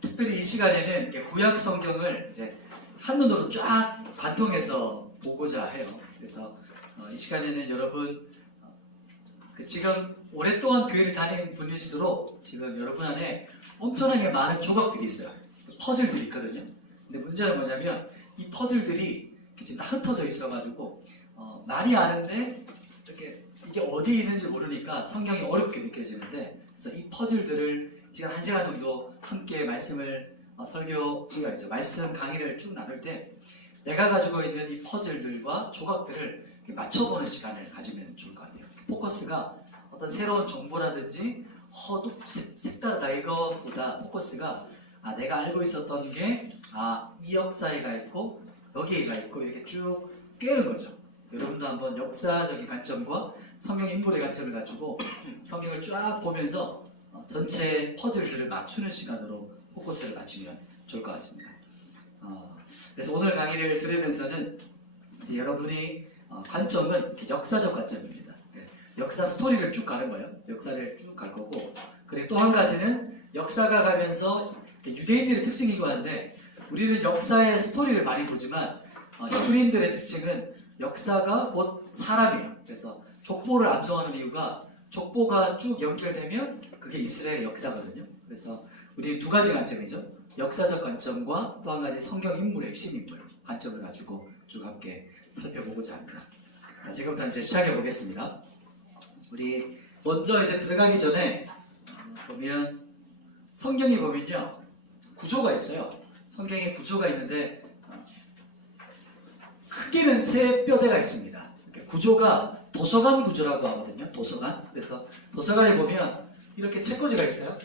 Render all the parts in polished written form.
특별히 이 시간에는 이렇게 구약 성경을 이제 한눈으로 쫙 관통해서 보고자 해요. 그래서 이 시간에는 여러분 지금 오랫동안 교회를 다니는 분일수록 지금 여러분 안에 엄청나게 많은 조각들이 있어요. 퍼즐들이 있거든요. 근데 문제는 뭐냐면 이 퍼즐들이 지금 다 흩어져 있어가지고 많이 아는데 이게 어디에 있는지 모르니까 성경이 어렵게 느껴지는데, 그래서 이 퍼즐들을 지금 1시간 정도 함께 말씀을 설교가 아니죠. 말씀 강의를 쭉 나눌 때 내가 가지고 있는 이 퍼즐들과 조각들을 맞춰보는 시간을 가지면 좋을 것 같아요. 포커스가 어떤 새로운 정보라든지 또 색다르다 이것보다 포커스가 내가 알고 있었던 게 이 역사에가 있고 여기에가 있고 이렇게 쭉 깨는 거죠. 여러분도 한번 역사적인 관점과 성경 인물의 관점을 가지고 성경을 쫙 보면서 전체 퍼즐들을 맞추는 시간으로 포커스를 맞추면 좋을 것 같습니다. 그래서 오늘 강의를 들으면서는 이제 여러분이 관점은 이렇게 역사적 관점입니다. 역사 스토리를 쭉 가는 거예요. 역사를 쭉 갈 거고, 그리고 또 한 가지는 역사가 가면서 유대인들의 특징이기도 한데 우리는 역사의 스토리를 많이 보지만 히브리인들의 특징은 역사가 곧 사람이에요. 그래서 족보를 암송하는 이유가 족보가 쭉 연결되면 그게 이스라엘의 역사거든요. 그래서 우리 두 가지 관점이죠. 역사적 관점과 또 한 가지 성경 인물의 핵심 인물 관점을 가지고 쭉 함께 살펴보고자 합니다. 자, 지금부터 이제 시작해 보겠습니다. 우리 먼저 이제 들어가기 전에 보면 성경이 보면요 구조가 있어요. 성경에 구조가 있는데 크게는 세 뼈대가 있습니다. 구조가 도서관 구조라고 하거든요. 도서관. 그래서 도서관에 보면 이렇게 책꽂이가 있어요.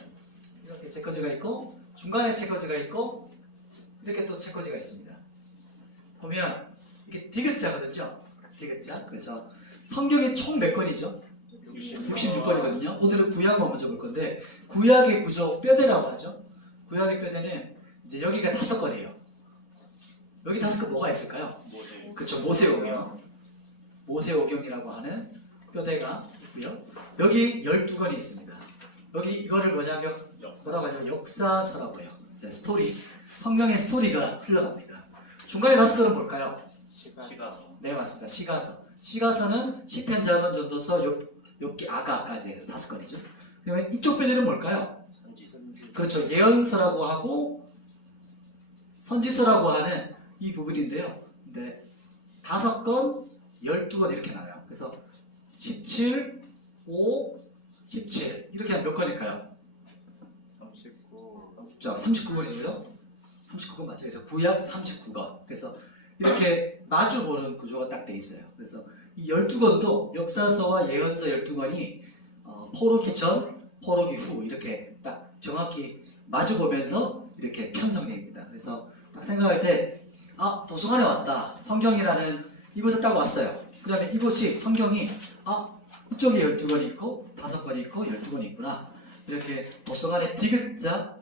이렇게 책꽂이가 있고 중간에 책꽂이가 있고 이렇게 또 책꽂이가 있습니다. 보면 이게 디귿자거든요. 디귿자. 그래서 성경이 총 몇 권이죠? 66권이거든요. 오늘은 구약만 먼저 볼 건데 구약의 구조 뼈대라고 하죠. 구약의 뼈대는 이제 여기가 5권이에요. 여기 5권 뭐가 있을까요? 그렇죠. 모세오경. 모세오경이라고 하는 뼈대가 있고요. 여기 12권이 있습니다. 여기 이거를 뭐냐면 뭐라고 하냐면 역사서라고 해요. 이제 스토리. 성경의 스토리가 흘러갑니다. 중간에 5권은 뭘까요? 시가서. 네, 맞습니다. 시가서. 시가서는 시편, 잠언, 전도서, 욥기, 아가까지 해서 5권이죠. 그러면 이쪽 뼈대는 뭘까요? 그렇죠. 예언서라고 하고 선지서라고 하는 이 부분인데요. 네, 5권, 12권 이렇게 나와요. 그래서 17, 5, 17 이렇게 하면 몇 권일까요? 39. 자, 39권이고요. 39권 맞죠? 그래서 구약 39권. 그래서 이렇게 마주보는 구조가 딱 돼 있어요. 그래서 이 12권도 역사서와 예언서 12권이 포로기 전, 포로기 후 이렇게 딱 정확히 마주보면서 이렇게 편성됩니다. 그래서 딱 생각할 때 도서관에 왔다. 성경이라는 이곳에 딱 왔어요. 그 다음에 이곳이 성경이 이쪽에 12권이 있고 5권이 있고 12권이 있구나. 이렇게 도서관의 디귿자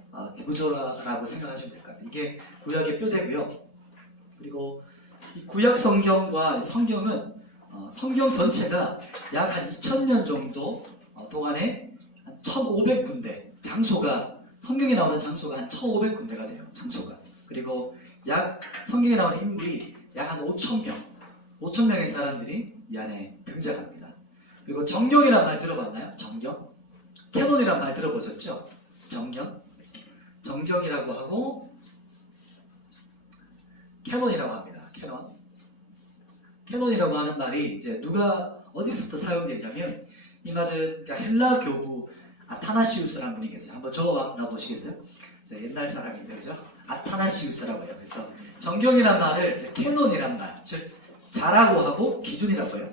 구조라고 생각하시면 될 것 같아요. 이게 구약의 뼈대고요. 그리고 이 구약 성경과 성경은 성경 전체가 약 한 2000년 정도 동안에 한 1500군데 장소가 성경에 나오는 장소가 한 1500군데가 돼요. 장소가. 그리고 약 성경에 나오는 인물이 약 한 5000명 5000명의 사람들이 이 안에 등장합니다. 그리고 정경이라는 말 들어봤나요? 정경? 캐논이라는 말 들어보셨죠? 정경? 정경이라고 하고 캐논이라고 합니다. 캐논이라고 하는 말이 이제 누가 어디서부터 사용되냐면 이 말은 그러니까 헬라 교부 아타나시우스라는 분이 계세요. 한번 적어놔 보시겠어요? 옛날 사람인데 그죠? 아타나시우스라고 해요. 그래서 정경이란 말을 캐논이란 말, 즉 자라고 하고 기준이라고 해요.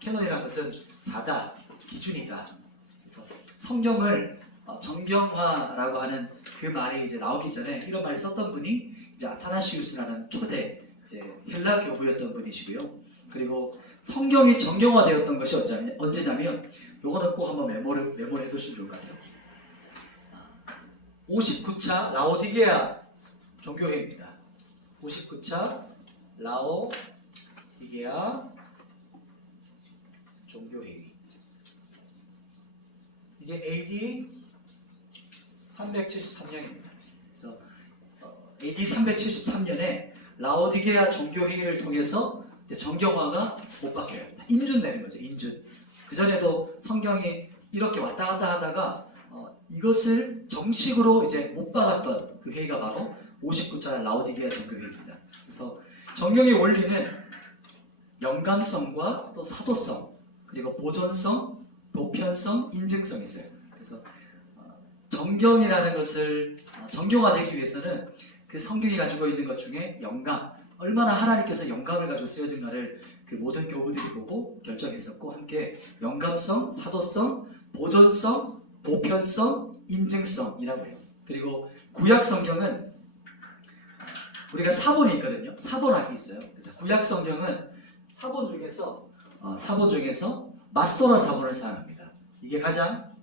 캐논이라는 것은 자다, 기준이다. 그래서 성경을 정경화라고 하는 그 말이 이제 나오기 전에 이런 말을 썼던 분이 이제 아타나시우스라는 초대 이제 헬라 교부였던 분이시고요. 그리고 성경이 정경화되었던 것이 언제냐면 요거는 꼭 한번 메모를 해두시면 좋을 것 같아요. 59차 라오디게아 종교회의입니다. 59차 라오디게아 종교회의. 이게 AD 373년입니다. 그래서 AD 373년에 라오디게아 종교회의를 통해서 이제 정경화가 못 박혀요. 인준 내는 거죠. 인준. 그 전에도 성경이 이렇게 왔다 갔다 하다가 이것을 정식으로 이제 못 박았던 그 회의가 바로 59차 라오디게아 종교회의입니다. 그래서 정경의 원리는 영감성과 또 사도성, 그리고 보존성, 보편성, 인증성이 있어요. 그래서 정경이라는 것을 정경화되기 위해서는 그 성경이 가지고 있는 것 중에 영감, 얼마나 하나님께서 영감을 가지고 쓰여진가를 그 모든 교부들이 보고 결정했었고, 함께 영감성, 사도성, 보존성, 보편성, 인증성이라고 해요. 그리고 구약 성경은 우리가 사본이 있거든요. 사본학이 있어요. 그래서 구약 성경은 사본 중에서 마소라 사본을 사용합니다. 이게 가장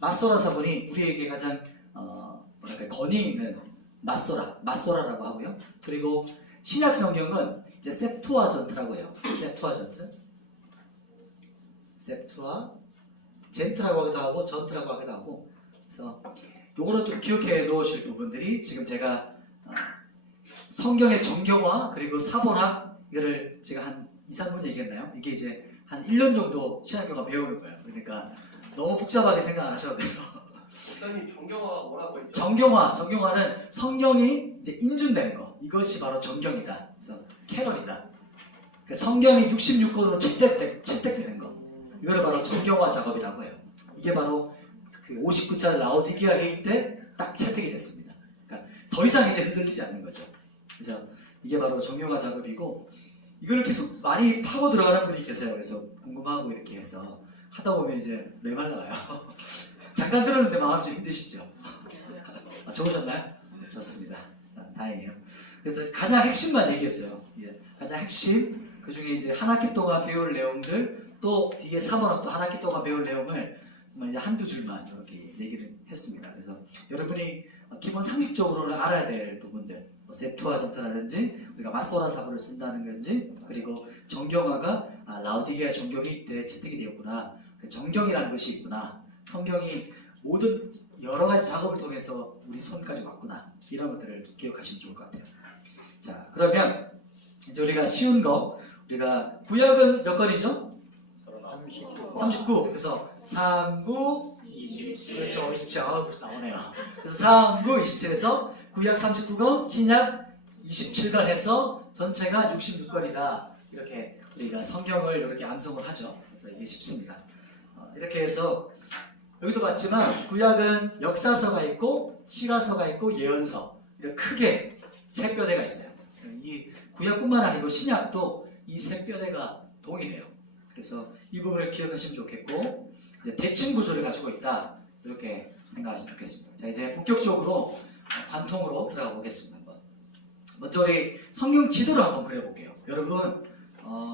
마소라 사본이 우리에게 가장 뭐랄까 권위 있는 마소라라고 하고요. 그리고 신약 성경은 이제 셉투아전트라고 해요. 젠트라고 하기도 하고 전트라고 하기도 하고. 그래서 요거는 좀 기억해 놓으실 부분들이, 지금 제가 성경의 정경화 그리고 사본학 이거를 제가 한 2, 3분 얘기했나요? 이게 이제 한 1년 정도 신학교가 배우는 거예요. 그러니까 너무 복잡하게 생각 안 하셔도 돼요. 목사님 정경화가 뭐라고 했죠? 정경화는 성경이 이제 인준되는 거, 이것이 바로 정경이다. 그래서 캐논이다. 그러니까 성경이 66권으로 채택되는 거, 이거를 바로 정경화 작업이라고 해요. 이게 바로 그 59차 라오디게아 회의 때 딱 채택이 됐습니다. 그러니까 더 이상 이제 흔들리지 않는 거죠. 그래서 이게 바로 정경화 작업이고, 이거를 계속 많이 파고 들어가는 분이 계세요. 그래서 궁금하고 이렇게 해서 하다 보면 이제 메말라요. 잠깐 들었는데 마음이 좀 힘드시죠? 좋으셨나요? 네, 좋습니다. 다행이에요. 그래서 가장 핵심만 얘기했어요. 가장 핵심, 그 중에 이제 한 학기 동안 배울 내용들, 또 뒤에 3월학 또 한 학기 동안 배울 내용을 정말 이제 한두 줄만 이렇게 얘기를 했습니다. 그래서 여러분이 기본 상식적으로는 알아야 될 부분들, 셉투아전트라든지 우리가 마소라 사본을 쓴다는 건지, 그리고 정경화가 라오디게아 종교회의 때 채택이 되었구나, 정경이라는 것이 있구나, 성경이 모든 여러 가지 작업을 통해서 우리 손까지 왔구나, 이런 것들을 기억하시면 좋을 것 같아요. 자, 그러면 이제 우리가 쉬운 거, 우리가 구약은 몇 권이죠? 39. 그래서 3, 9, 20. 그렇죠. 27. 벌써 나오네요. 그래서 3, 9, 27에서 구약 39권, 신약 27권 해서 전체가 66권이다. 이렇게 우리가 성경을 이렇게 암송을 하죠. 그래서 이게 쉽습니다. 이렇게 해서 여기도 봤지만 구약은 역사서가 있고 시가서가 있고 예언서, 이렇게 크게 세 뼈대가 있어요. 이 구약뿐만 아니고 신약도 이 세 뼈대가 동일해요. 그래서 이 부분을 기억하시면 좋겠고, 이제 대칭 구조를 가지고 있다, 이렇게 생각하시면 좋겠습니다. 자, 이제 본격적으로 관통으로 들어가 보겠습니다. 먼저 우리 성경 지도를 한번 그려볼게요. 여러분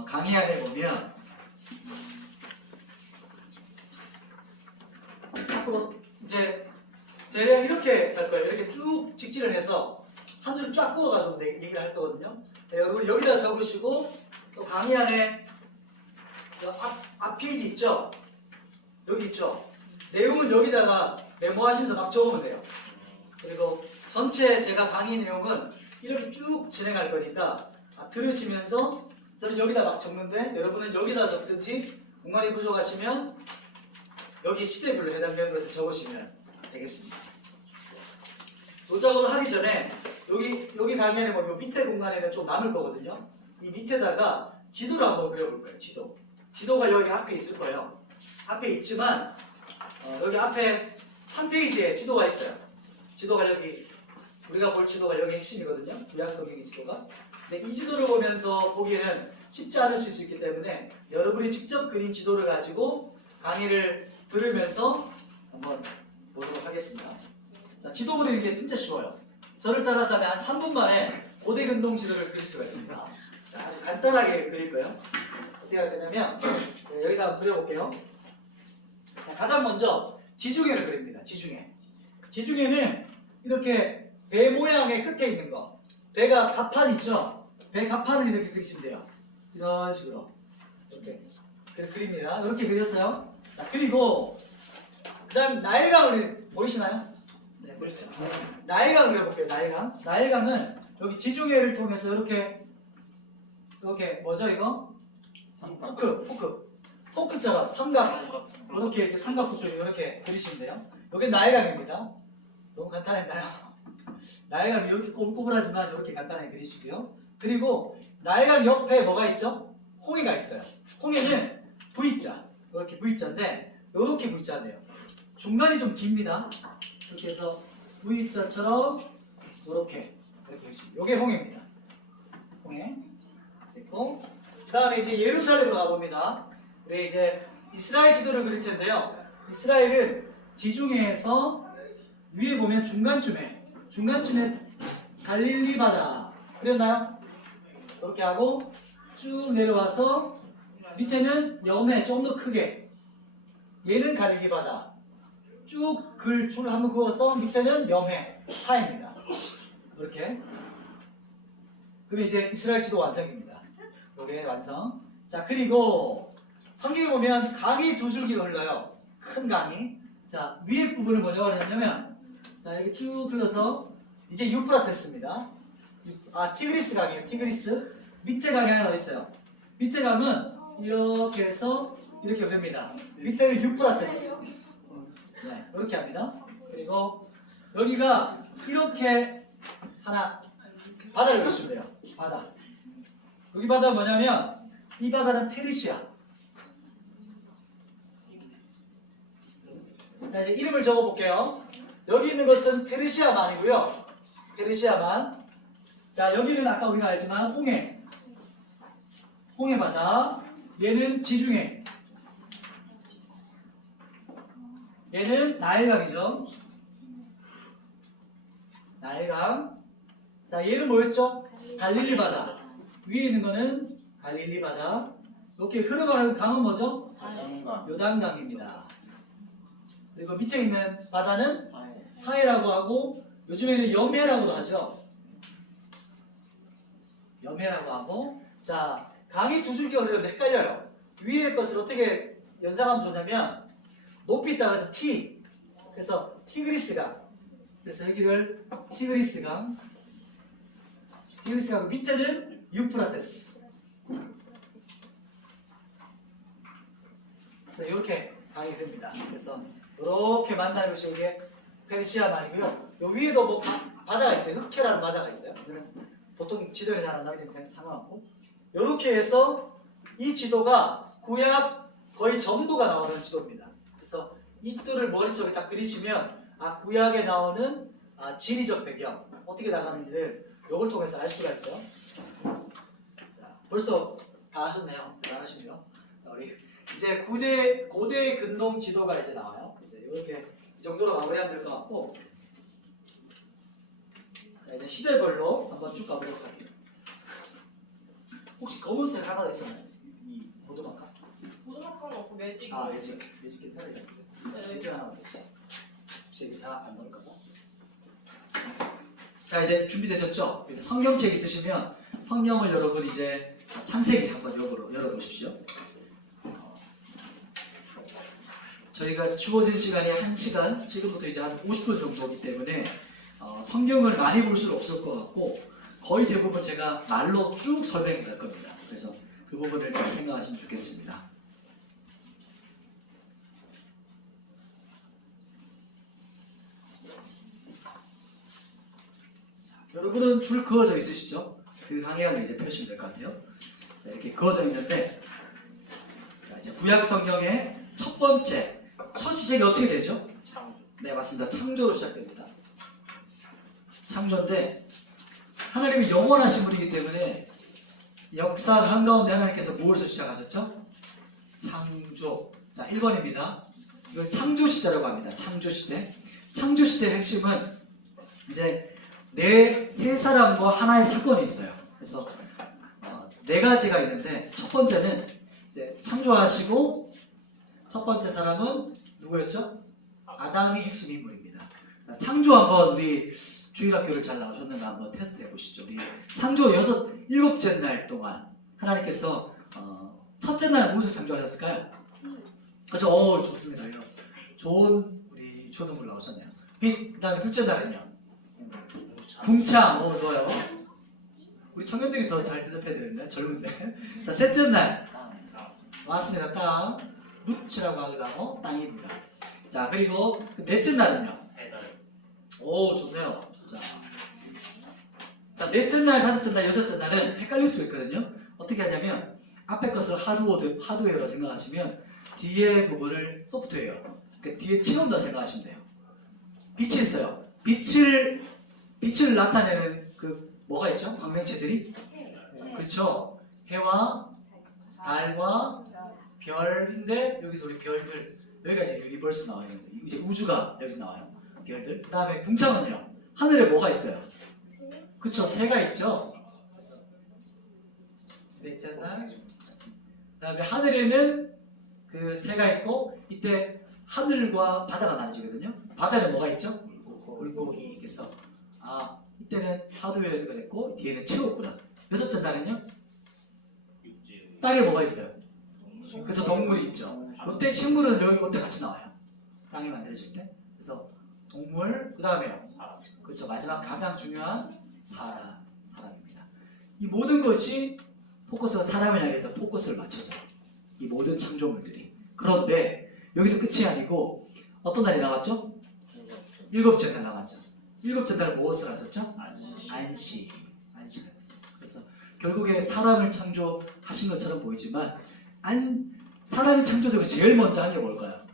강의 안에 보면 앞으로 이제 대략 이렇게 갈 거예요. 이렇게 쭉 직진을 해서 한 줄 쫙 그어가지고 얘기를 할 거거든요. 네, 여러분 여기다 적으시고, 또 강의 안에 앞 페이지 있죠? 여기 있죠? 내용은 여기다가 메모하시면서 막 적으면 돼요. 그리고 전체 제가 강의 내용은 이렇게 쭉 진행할 거니까 들으시면서, 저는 여기다 막 적는데 여러분은 여기다 적든지 공간이 부족하시면 여기 시대별로 해당되는 것을 적으시면 되겠습니다. 이 작업을 하기 전에 여기 강의안에 보면 밑에 공간에는 좀 남을 거거든요. 이 밑에다가 지도를 한번 그려볼 거예요. 지도가 여기 앞에 있을 거예요. 앞에 있지만 여기 앞에 3페이지에 지도가 있어요. 지도가 여기, 우리가 볼 지도가 여기 핵심이거든요. 구약 성경의 지도가. 근데 이 지도를 보면서 보기에는 쉽지 않으실 수 있기 때문에 여러분이 직접 그린 지도를 가지고 강의를 들으면서 한번 보도록 하겠습니다. 자, 지도 그리는 게 진짜 쉬워요. 저를 따라서 하면 한 3분 만에 고대 근동 지도를 그릴 수가 있습니다. 자, 아주 간단하게 그릴 거예요. 어떻게 할 거냐면 여기다 한번 그려볼게요. 자, 가장 먼저 지중해를 그립니다. 지중해는 이렇게 배 모양의 끝에 있는 거, 배가 갑판 있죠? 배 갑판을 이렇게 그리시면 돼요. 이런 식으로 이렇게 그립니다. 이렇게 그렸어요. 자, 그리고 그 다음 나일강을 보이시나요? 네, 그렇죠. 나일강 그려볼게요. 나일강. 나일강은 여기 지중해를 통해서 이렇게 뭐죠 이거? 포크처럼 삼각 이렇게 삼각구조를 이렇게 그리시면 돼요. 여기 나일강입니다. 너무 간단했나요? 나일강이 이렇게 꼬불꼬불하지만 이렇게 간단하게 그리시고요. 그리고 나일강 옆에 뭐가 있죠? 홍해가 있어요. 홍해는 V자, 이렇게 V자인데 이렇게 V자인데요. 중간이 좀 깁니다. 이렇게 해서 V자처럼 이렇게 그리시고 이게 홍해입니다. 홍해 됐고 그 다음에 이제 예루살렘으로 가봅니다. 우리 이제 이스라엘 지도를 그릴 텐데요. 이스라엘은 지중해에서 위에 보면 중간쯤에 갈릴리 바다 그렸나요? 이렇게 하고 쭉 내려와서 밑에는 염해 좀 더 크게 얘는 갈릴리 바다 쭉 줄 한번 그어서 밑에는 염해 사입니다. 이렇게 그러면 이제 이스라엘 지도 완성입니다. 이게 완성. 자 그리고 성경에 보면 강이 두 줄기가 흘러요. 큰 강이. 자 위에 부분을 뭐라고 하냐면 자 이렇게 쭉 흘러서 이게 유프라테스입니다. 티그리스 강이에요. 티그리스. 밑에 강이 하나 더 있어요. 밑에 강은 이렇게 해서 이렇게 흐릅니다. 밑에는 유프라테스. 네, 이렇게 합니다. 그리고 여기가 이렇게 하나 바다를 그리시면 돼요. 바다. 여기 바다가 뭐냐면 이 바다는 페르시아. 자 이제 이름을 적어볼게요. 여기 있는 것은 페르시아만이고요. 페르시아만. 자 여기는 아까 우리가 알지만 홍해 바다. 얘는 지중해. 얘는 나일강이죠. 나일강. 자 얘는 뭐였죠? 갈릴리 바다. 위에 있는 거는 갈릴리 바다. 이렇게 흘러가는 강은 뭐죠? 요단강입니다. 그리고 밑에 있는 바다는 사해라고 하고 요즘에는 염해라고도 하죠. 염해라고 하고 자 강이 두 줄기가 흐르는데 헷갈려요. 위에 것을 어떻게 연상하면 좋냐면 높이 따라서 T 그래서 티그리스강 그래서 여기를 티그리스강 밑에는 유프라테스 그래서 이렇게 강이 흐릅니다. 그래서 이렇게 만나는 것이 이게 페르시아만이고요. 요 위에도 뭐 바다가 있어요. 흑해라는 바다가 있어요. 보통 지도에 잘 안 나오기 때문에 상관없고 이렇게 해서 이 지도가 구약 거의 전부가 나오는 지도입니다. 그래서 이 지도를 머릿속에 딱 그리시면 구약에 나오는 지리적 배경 어떻게 나가는지를 이걸 통해서 알 수가 있어요. 자, 벌써 다 하셨네요. 잘하시네요. 자, 우리 이제 고대 근동 지도가 이제 나와요. 이제 이렇게 이 정도로 마무리하면 될 것 같고, 자 이제 시대별로 한번 쭉 가보도록 할게요. 혹시 검은색 하나 더 있었나요? 이 보도마카. 보도마카는 없고 매직. 매직 괜찮아요. 네. 매직 하나 더 있어요. 혹시 이게 잘 안 나올까 봐. 자 이제 준비되셨죠? 이제 성경책 있으시면 성경을 여러분 이제 창세기 한번 열어보십시오. 저희가 주어진 시간이 1시간, 지금부터 이제 한 50분 정도이기 때문에 성경을 많이 볼 수는 없을 것 같고 거의 대부분 제가 말로 쭉 설명이 될 겁니다. 그래서 그 부분을 잘 생각하시면 좋겠습니다. 여러분은 줄 그어져 있으시죠? 그 방향을 이제 펴시면 될 것 같아요. 자, 이렇게 그어져 있는데, 자, 이제 구약 성경의 첫 번째, 첫 시작이 어떻게 되죠? 창조. 네, 맞습니다. 창조로 시작됩니다. 창조인데, 하나님이 영원하신 분이기 때문에 역사 한가운데 하나님께서 무엇에서 시작하셨죠? 창조. 자, 1번입니다. 이걸 창조시대라고 합니다. 창조시대. 창조시대의 핵심은 이제 세 사람과 하나의 사건이 있어요. 그래서 네 가지가 있는데 첫 번째는 이제 창조하시고 첫 번째 사람은 누구였죠? 아담이 핵심 인물입니다. 자, 창조 한번 우리 주일학교를 잘 나오셨는가 한번 테스트 해보시죠. 우리 창조 7째 날 동안 하나님께서 첫째 날 무엇을 창조하셨을까요? 그렇죠. 좋습니다. 이거 좋은 우리 초등부 나오셨네요. 빛. 그 다음에 둘째 날은요. 궁창. 좋아요. 우리 청년들이 더 잘 대답해야 되는데 젊은데. 자, 셋째 날. 맞습니다. 땅. 묻히라고 하기도 하고 땅입니다. 자, 그리고 넷째 날은요. 좋네요. 자, 넷째 날, 다섯째 날, 여섯째 날은 헷갈릴 수 있거든요. 어떻게 하냐면 앞에 것을 하드웨어로 생각하시면 뒤에 부분을 소프트웨어. 그러니까 뒤에 채운다 생각하시면 돼요. 빛이 있어요. 빛을 나타내는 그 뭐가 있죠? 광명체들이? 그렇죠. 해와 달과 별인데 여기서 우리 별들 여기가 이제 유니버스 나와요. 이제 우주가 여기서 나와요. 별들. 그 다음에 궁창은요. 하늘에 뭐가 있어요? 그쵸, 새가 있죠. 새 있잖아. 그 다음에 하늘에는 그 새가 있고 이때 하늘과 바다가 나눠지거든요. 바다는 뭐가 있죠? 물고기. 그래서 이때는 하드웨어가 됐고 뒤에는 채웠구나. 여섯째 날은요? 땅에 뭐가 있어요? 그래서 동물이 있죠. 이때 식물은 여기 이때 같이 나와요. 땅이 만들어질 때. 그래서 동물, 그 다음에요. 그렇죠. 마지막 가장 중요한 사람입니다. 이 모든 것이 포커스가 사람을 향해서 포커스를 맞춰줘. 이 모든 창조물들이. 그런데 여기서 끝이 아니고 어떤 날이 남았죠? 일곱째 날 남았죠. 일곱째 날 무엇을 하셨죠? 안식하였어요. 그래서 결국에 사람을 창조하신 것처럼 보이지만 사람이 창조되고 제일 먼저 한 게 뭘까요?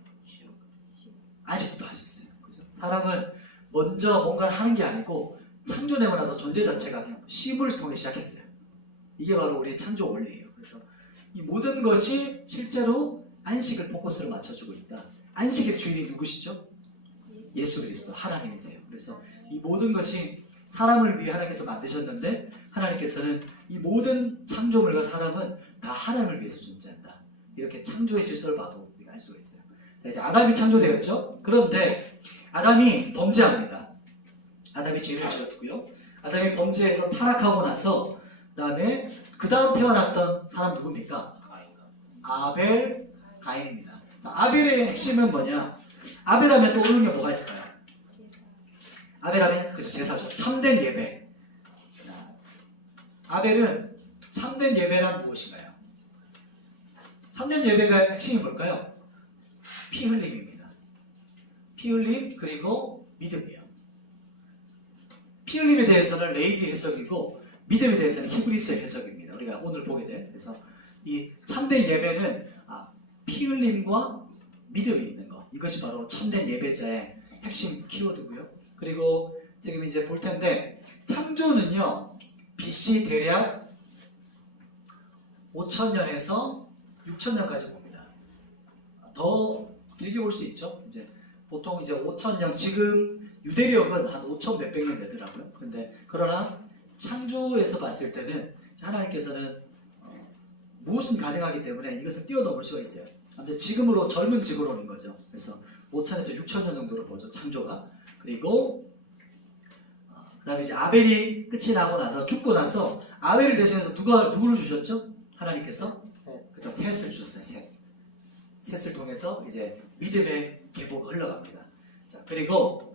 안식부터 하셨어요. 그죠? 사람은 먼저 뭔가를 하는 게 아니고 창조되고 나서 존재 자체가 그냥 쉼을 통해 시작했어요. 이게 바로 우리의 창조 원리예요. 그래서 이 모든 것이 실제로 안식을 포커스를 맞춰주고 있다. 안식의 주인이 누구시죠? 예수 그리스도 하나님이세요. 그래서 이 모든 것이 사람을 위해 하나님께서 만드셨는데 하나님께서는 이 모든 창조물과 사람은 다 하나님을 위해서 존재한다. 이렇게 창조의 질서를 봐도 우리가 알 수가 있어요. 자, 이제 아담이 창조되었죠. 그런데 아담이 범죄합니다. 아담이 죄를 지었고요. 아담이 범죄해서 타락하고 나서 그 다음 태어났던 사람 누굽니까? 아벨, 가인입니다. 자, 아벨의 핵심은 뭐냐? 아벨하면 떠오르는 게 뭐가 있을까요? 아벨하면 그죠, 제사죠. 참된 예배. 자, 아벨은 참된 예배란 무엇인가요? 참된 예배가 핵심이 뭘까요? 피 흘림입니다. 피 흘림 그리고 믿음이에요. 피 흘림에 대해서는 레이디 해석이고 믿음에 대해서는 히브리서 해석입니다. 우리가 오늘 보게 돼. 그래서 이 참된 예배는 피 흘림과 믿음이 있는 것. 이것이 바로 참된 예배자의 핵심 키워드고요. 그리고 지금 이제 볼 텐데 창조는요. BC 대략 5,000년에서 6,000년까지 봅니다. 더 길게 볼 수 있죠. 이제 보통 이제 5,000년 지금 유대력은 한 5,000 몇백 년 되더라고요. 근데 그러나 창조에서 봤을 때는 하나님께서는 무엇은 가능하기 때문에 이것을 뛰어넘을 수가 있어요. 근데 지금으로 젊은 지구론인 거죠. 그래서 5,000에서 6,000년 정도로 보죠. 창조가. 그리고 그 다음에 이제 아벨이 끝이 나고 나서 죽고 나서 아벨을 대신해서 누구를 주셨죠? 하나님께서 그렇죠. 셋을 주셨어요. 셋을 통해서 이제 믿음의 계보가 흘러갑니다. 자, 그리고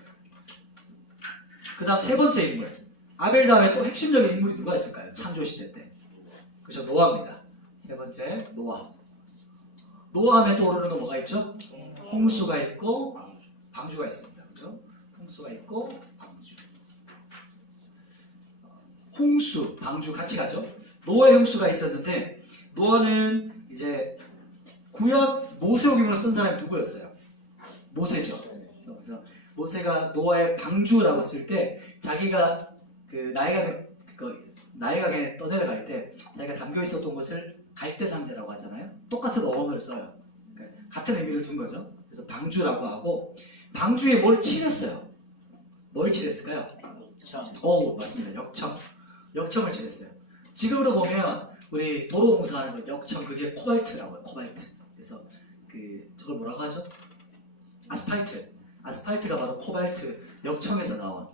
그 다음 세 번째 인물 아벨 다음에 또 핵심적인 인물이 누가 있을까요? 창조 시대 때. 그렇죠. 노아입니다. 세 번째 노아. 노아 하면 떠오르는 건 뭐가 있죠? 홍수가 있고 방주가 있습니다. 그렇죠? 홍수가 있고 방주. 홍수, 방주 같이 가죠. 노아의 홍수가 있었는데 노아는 이제 구약 모세오경을 쓴 사람이 누구였어요? 모세죠. 그래서 모세가 노아의 방주라고 쓸 때 자기가 그 나일강에 떠내려갈 때 자기가 담겨 있었던 것을 갈대상제라고 하잖아요. 똑같은 어원을 써요. 그러니까 같은 의미를 둔 거죠. 그래서 방주라고 하고 방주에 뭘 칠했어요. 뭘 칠했을까요? 맞습니다. 역청을 칠했어요. 지금으로 보면 우리 도로 공사하는 거 역청 그게 코발트라고 해요. 코발트. 그래서 저걸 뭐라고 하죠? 아스팔트. 아스팔트가 바로 코발트 역청에서 나온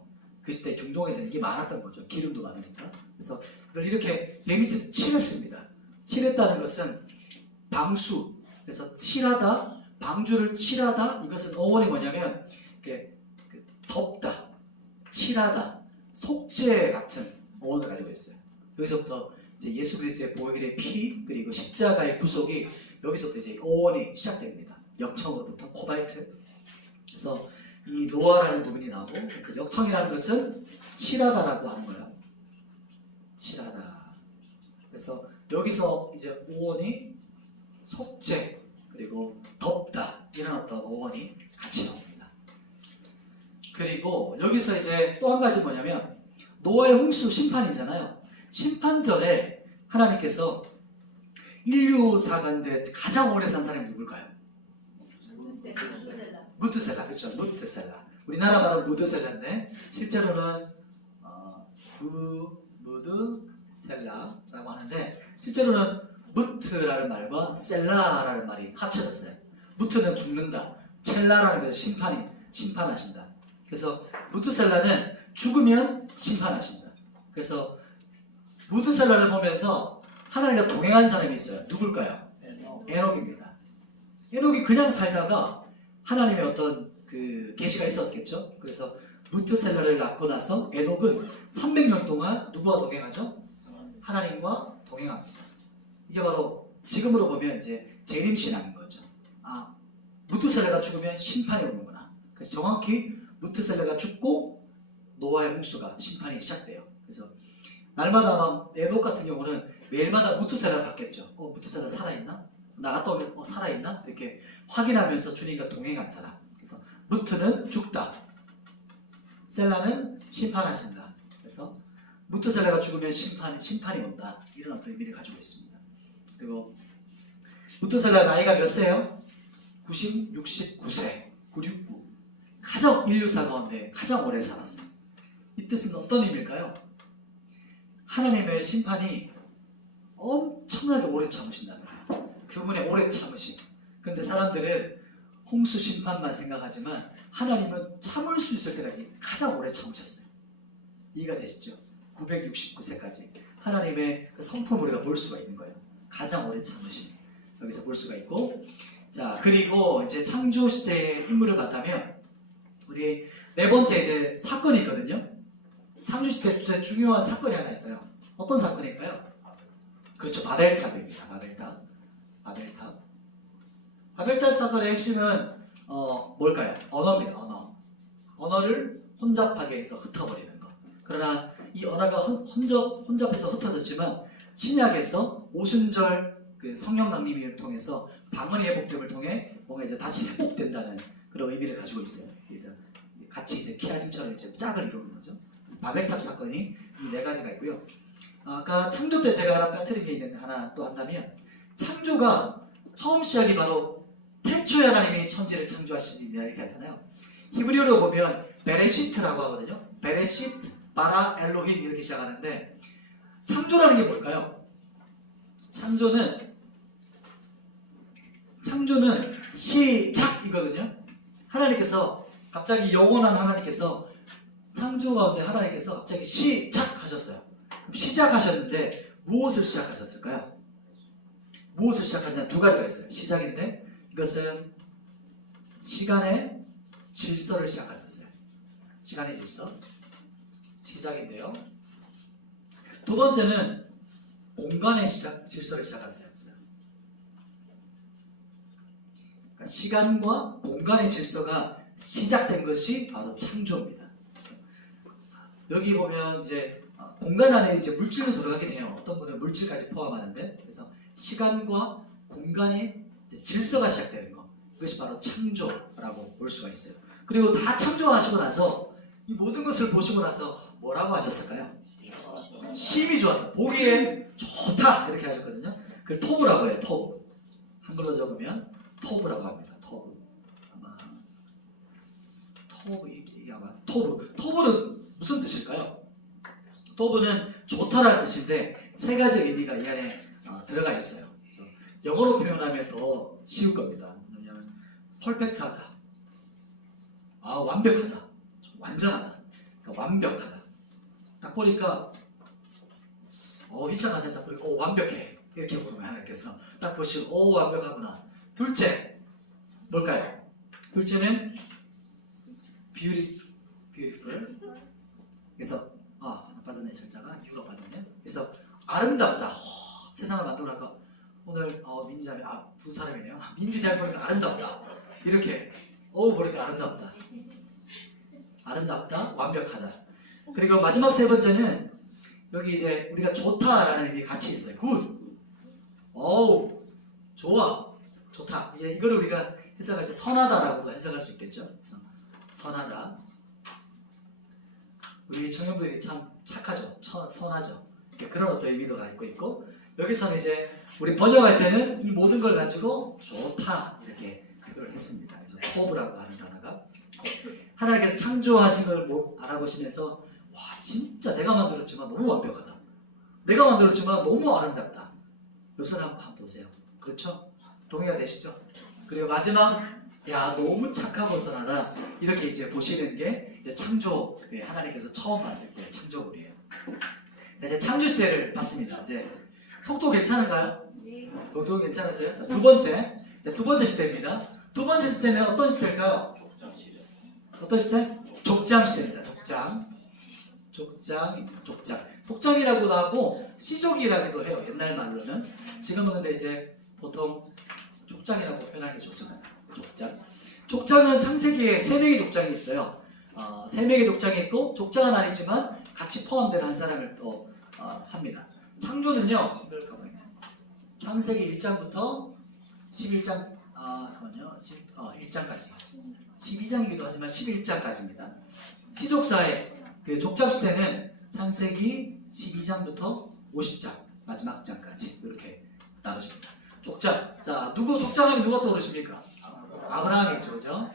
그 시대 중동에서는 이게 많았던 거죠. 기름도 많으니까. 그래서 그걸 이렇게 배 밑에 칠했습니다. 칠했다는 것은 방수. 그래서 칠하다, 방주를 칠하다. 이것은 어원이 뭐냐면 덮다, 칠하다, 속죄 같은 어원을 가지고 있어요. 여기서부터 이제 예수 그리스도의 보혈의 피 그리고 십자가의 구속이 여기서부터 이제 어원이 시작됩니다. 역청으로부터 코발트. 그래서 이 노아라는 부분이 나오고, 그래서 역청이라는 것은 칠하다라고 하는 거예요. 칠하다. 그래서 여기서 이제 어원이 속죄 그리고 덮다 이런 어떤 어원이 같이 나옵니다. 그리고 여기서 이제 또 한 가지 뭐냐면 노아의 홍수 심판이잖아요. 심판전에 하나님께서 인류 사가운데 가장 오래 산 사람이 누굴까요? 무드셀라. 그렇죠. 무드셀라. 우리나라 말은 무드셀라인데 실제로는 무드셀라라고 하는데 실제로는 무트라는 말과 셀라라는 말이 합쳐졌어요. 무트는 죽는다. 첼라라는 것은 심판하신다. 그래서 무드셀라는 죽으면 심판하신다. 그래서 무드셀라를 보면서 하나님과 동행한 사람이 있어요. 누굴까요? 에녹입니다. 에녹이 그냥 살다가 하나님의 어떤 그 계시가 있었겠죠. 그래서 무드셀라를 낳고 나서 에녹은 300년 동안 누구와 동행하죠? 하나님과 동행합니다. 이게 바로 지금으로 보면 이제 재림신앙인 거죠. 아, 무드셀라가 죽으면 심판이 오는구나. 그래서 정확히 무드셀라가 죽고 노아의 홍수가 심판이 시작돼요. 그래서 날마다 아마 에녹 같은 경우는 매일마다 무드셀라를 봤겠죠. 무드셀라 살아있나? 나갔다 오면 살아있나? 이렇게 확인하면서 주님과 동행한 사람. 그래서 무트는 죽다. 셀라는 심판하신다. 그래서 무트셀라가 죽으면 심판이 온다. 이런 어떤 의미를 가지고 있습니다. 그리고 무트셀라 나이가 몇 세예요? 69세. 969. 가장 인류사 가운데 가장 오래 살았어요. 이 뜻은 어떤 의미일까요? 하나님의 심판이 엄청나게 오래 참으신다는 거예요. 그분의 오래 참으심. 그런데 사람들은 홍수 심판만 생각하지만 하나님은 참을 수 있을 때까지 가장 오래 참으셨어요. 이해가 되시죠? 969세까지 하나님의 그 성품을 우리가 볼 수가 있는 거예요. 가장 오래 참으심. 여기서 볼 수가 있고, 자 그리고 이제 창조 시대의 인물을 봤다면 우리 네 번째 이제 사건이 있거든요. 창조 시대 의 중요한 사건이 하나 있어요. 어떤 사건일까요? 그렇죠. 바벨탑입니다. 바벨탑 사건의 핵심은 뭘까요? 언어입니다. 언어를 혼잡하게 해서 흩어버리는 것. 그러나 이 언어가 혼잡해서 흩어졌지만 신약에서 오순절 그 성령 강림을 통해서 방언의 회복됨을 통해 뭔가 이제 다시 회복된다는 그런 의미를 가지고 있어요. 그래서 같이 이제 키아짐처럼 이제 짝을 이루는 거죠. 바벨탑 사건이 이 네 가지가 있고요. 아까 창조 때 제가 하나 빠뜨린 게 있는데 하나 또 한다면, 창조가 처음 시작이 바로 태초에 하나님이 천지를 창조하시니라 이렇게 하잖아요. 히브리어로 보면 베레시트라고 하거든요. 베레시트, 바라, 엘로힘 이렇게 시작하는데, 창조라는 게 뭘까요? 창조는 시작이거든요. 하나님께서 갑자기 영원한 하나님께서 창조 가운데 하나님께서 갑자기 시작하셨어요. 그럼 시작하셨는데 무엇을 시작하셨을까요? 무엇을 시작하냐? 두 가지가 있어요. 시작인데 이것은 시간의 질서를 시작하셨어요. 시간의 질서. 시작인데요. 두 번째는 공간의 질서를 시작하셨어요. 그러니까 시간과 공간의 질서가 시작된 것이 바로 창조입니다. 여기 보면 이제 공간 안에 이제 물질도 들어가게 돼요. 어떤 분은 물질까지 포함하는데, 그래서 시간과 공간의 질서가 시작되는 것, 이것이 바로 창조라고 볼 수가 있어요. 그리고 다 창조하시고 나서 이 모든 것을 보시고 나서 뭐라고 하셨을까요? 심히 좋았다. 보기에 좋다 이렇게 하셨거든요. 그걸 토브라고 해요. 토브. 한글로 적으면 토브라고 합니다. 토브. 아마 토브 이게 아마 토브. 토브는 무슨 뜻일까요? 토브는 좋다라는 뜻인데 세 가지 의미가 이 안에 들어가 있어요. 그래서 영어로 표현하면 더 쉬울 겁니다. 왜냐하면 퍼펙트하다, 완벽하다, 완전하다, 그러니까 완벽하다. 딱 보니까 희창한 딱 보니까 완벽해 이렇게 보면 하나님께서 딱 보시고 완벽하구나. 둘째 뭘까요? 둘째는 beautiful. 그래서 빠졌네 절자가 U가 빠졌네. 그래서 아름답다. 세상을 만들어갈까. 오늘 민지 잘 두 사람이네요. 민지 잘 보니까 아름답다. 이렇게 보니까 아름답다. 아름답다, 완벽하다. 그리고 마지막 세 번째는 여기 이제 우리가 좋다라는 의미 같이 있어요. 굿. 좋아. 좋다. 이거를 우리가 해석할 때 선하다라고도 해석할 수 있겠죠. 그래서 선하다. 우리 청년들이 참 착하죠. 선하죠. 그런 어떤 의미도 갖고 있고 여기서는 이제 우리 번역할 때는 이 모든 걸 가지고 좋다 이렇게 표현을 했습니다. 그래서 토브라고 하는 단어가 하나님께서 창조하신 걸 바라보시면서 와 진짜 내가 만들었지만 너무 완벽하다. 내가 만들었지만 너무 아름답다. 요 사람 한번 보세요. 그렇죠? 동의가 되시죠? 그리고 마지막 야 너무 착하고 선하다 이렇게 이제 보시는 게 이제 창조 하나님께서 처음 봤을 때 창조물이에요. 이제 창조 시대를 봤습니다. 이제 속도 괜찮은가요? 네. 속도 괜찮으세요? 자, 두 번째 시대입니다. 두 번째 시대는 어떤 시대일까요? 족장 시대. 어떤 시대? 족장 시대입니다. 족장이라고도 하고 시족이라고도 해요. 옛날 말로는. 지금은 근데 이제 보통 족장이라고 표현하는 게 좋습니다. 족장은 창세기에 세 명의 족장이 있어요. 세 명의 족장이 있고 족장은 아니지만 같이 포함된 한 사람을 또 합니다. 창조는요. 창세기 1장부터 11장 1장까지 12장이기도 하지만 11장까지입니다. 시족사의 그 족장 시대는 창세기 12장부터 50장 마지막 장까지 이렇게 나누십니다. 족장. 자, 족장하면 누가 떠오르십니까? 아브라함이죠, 그죠?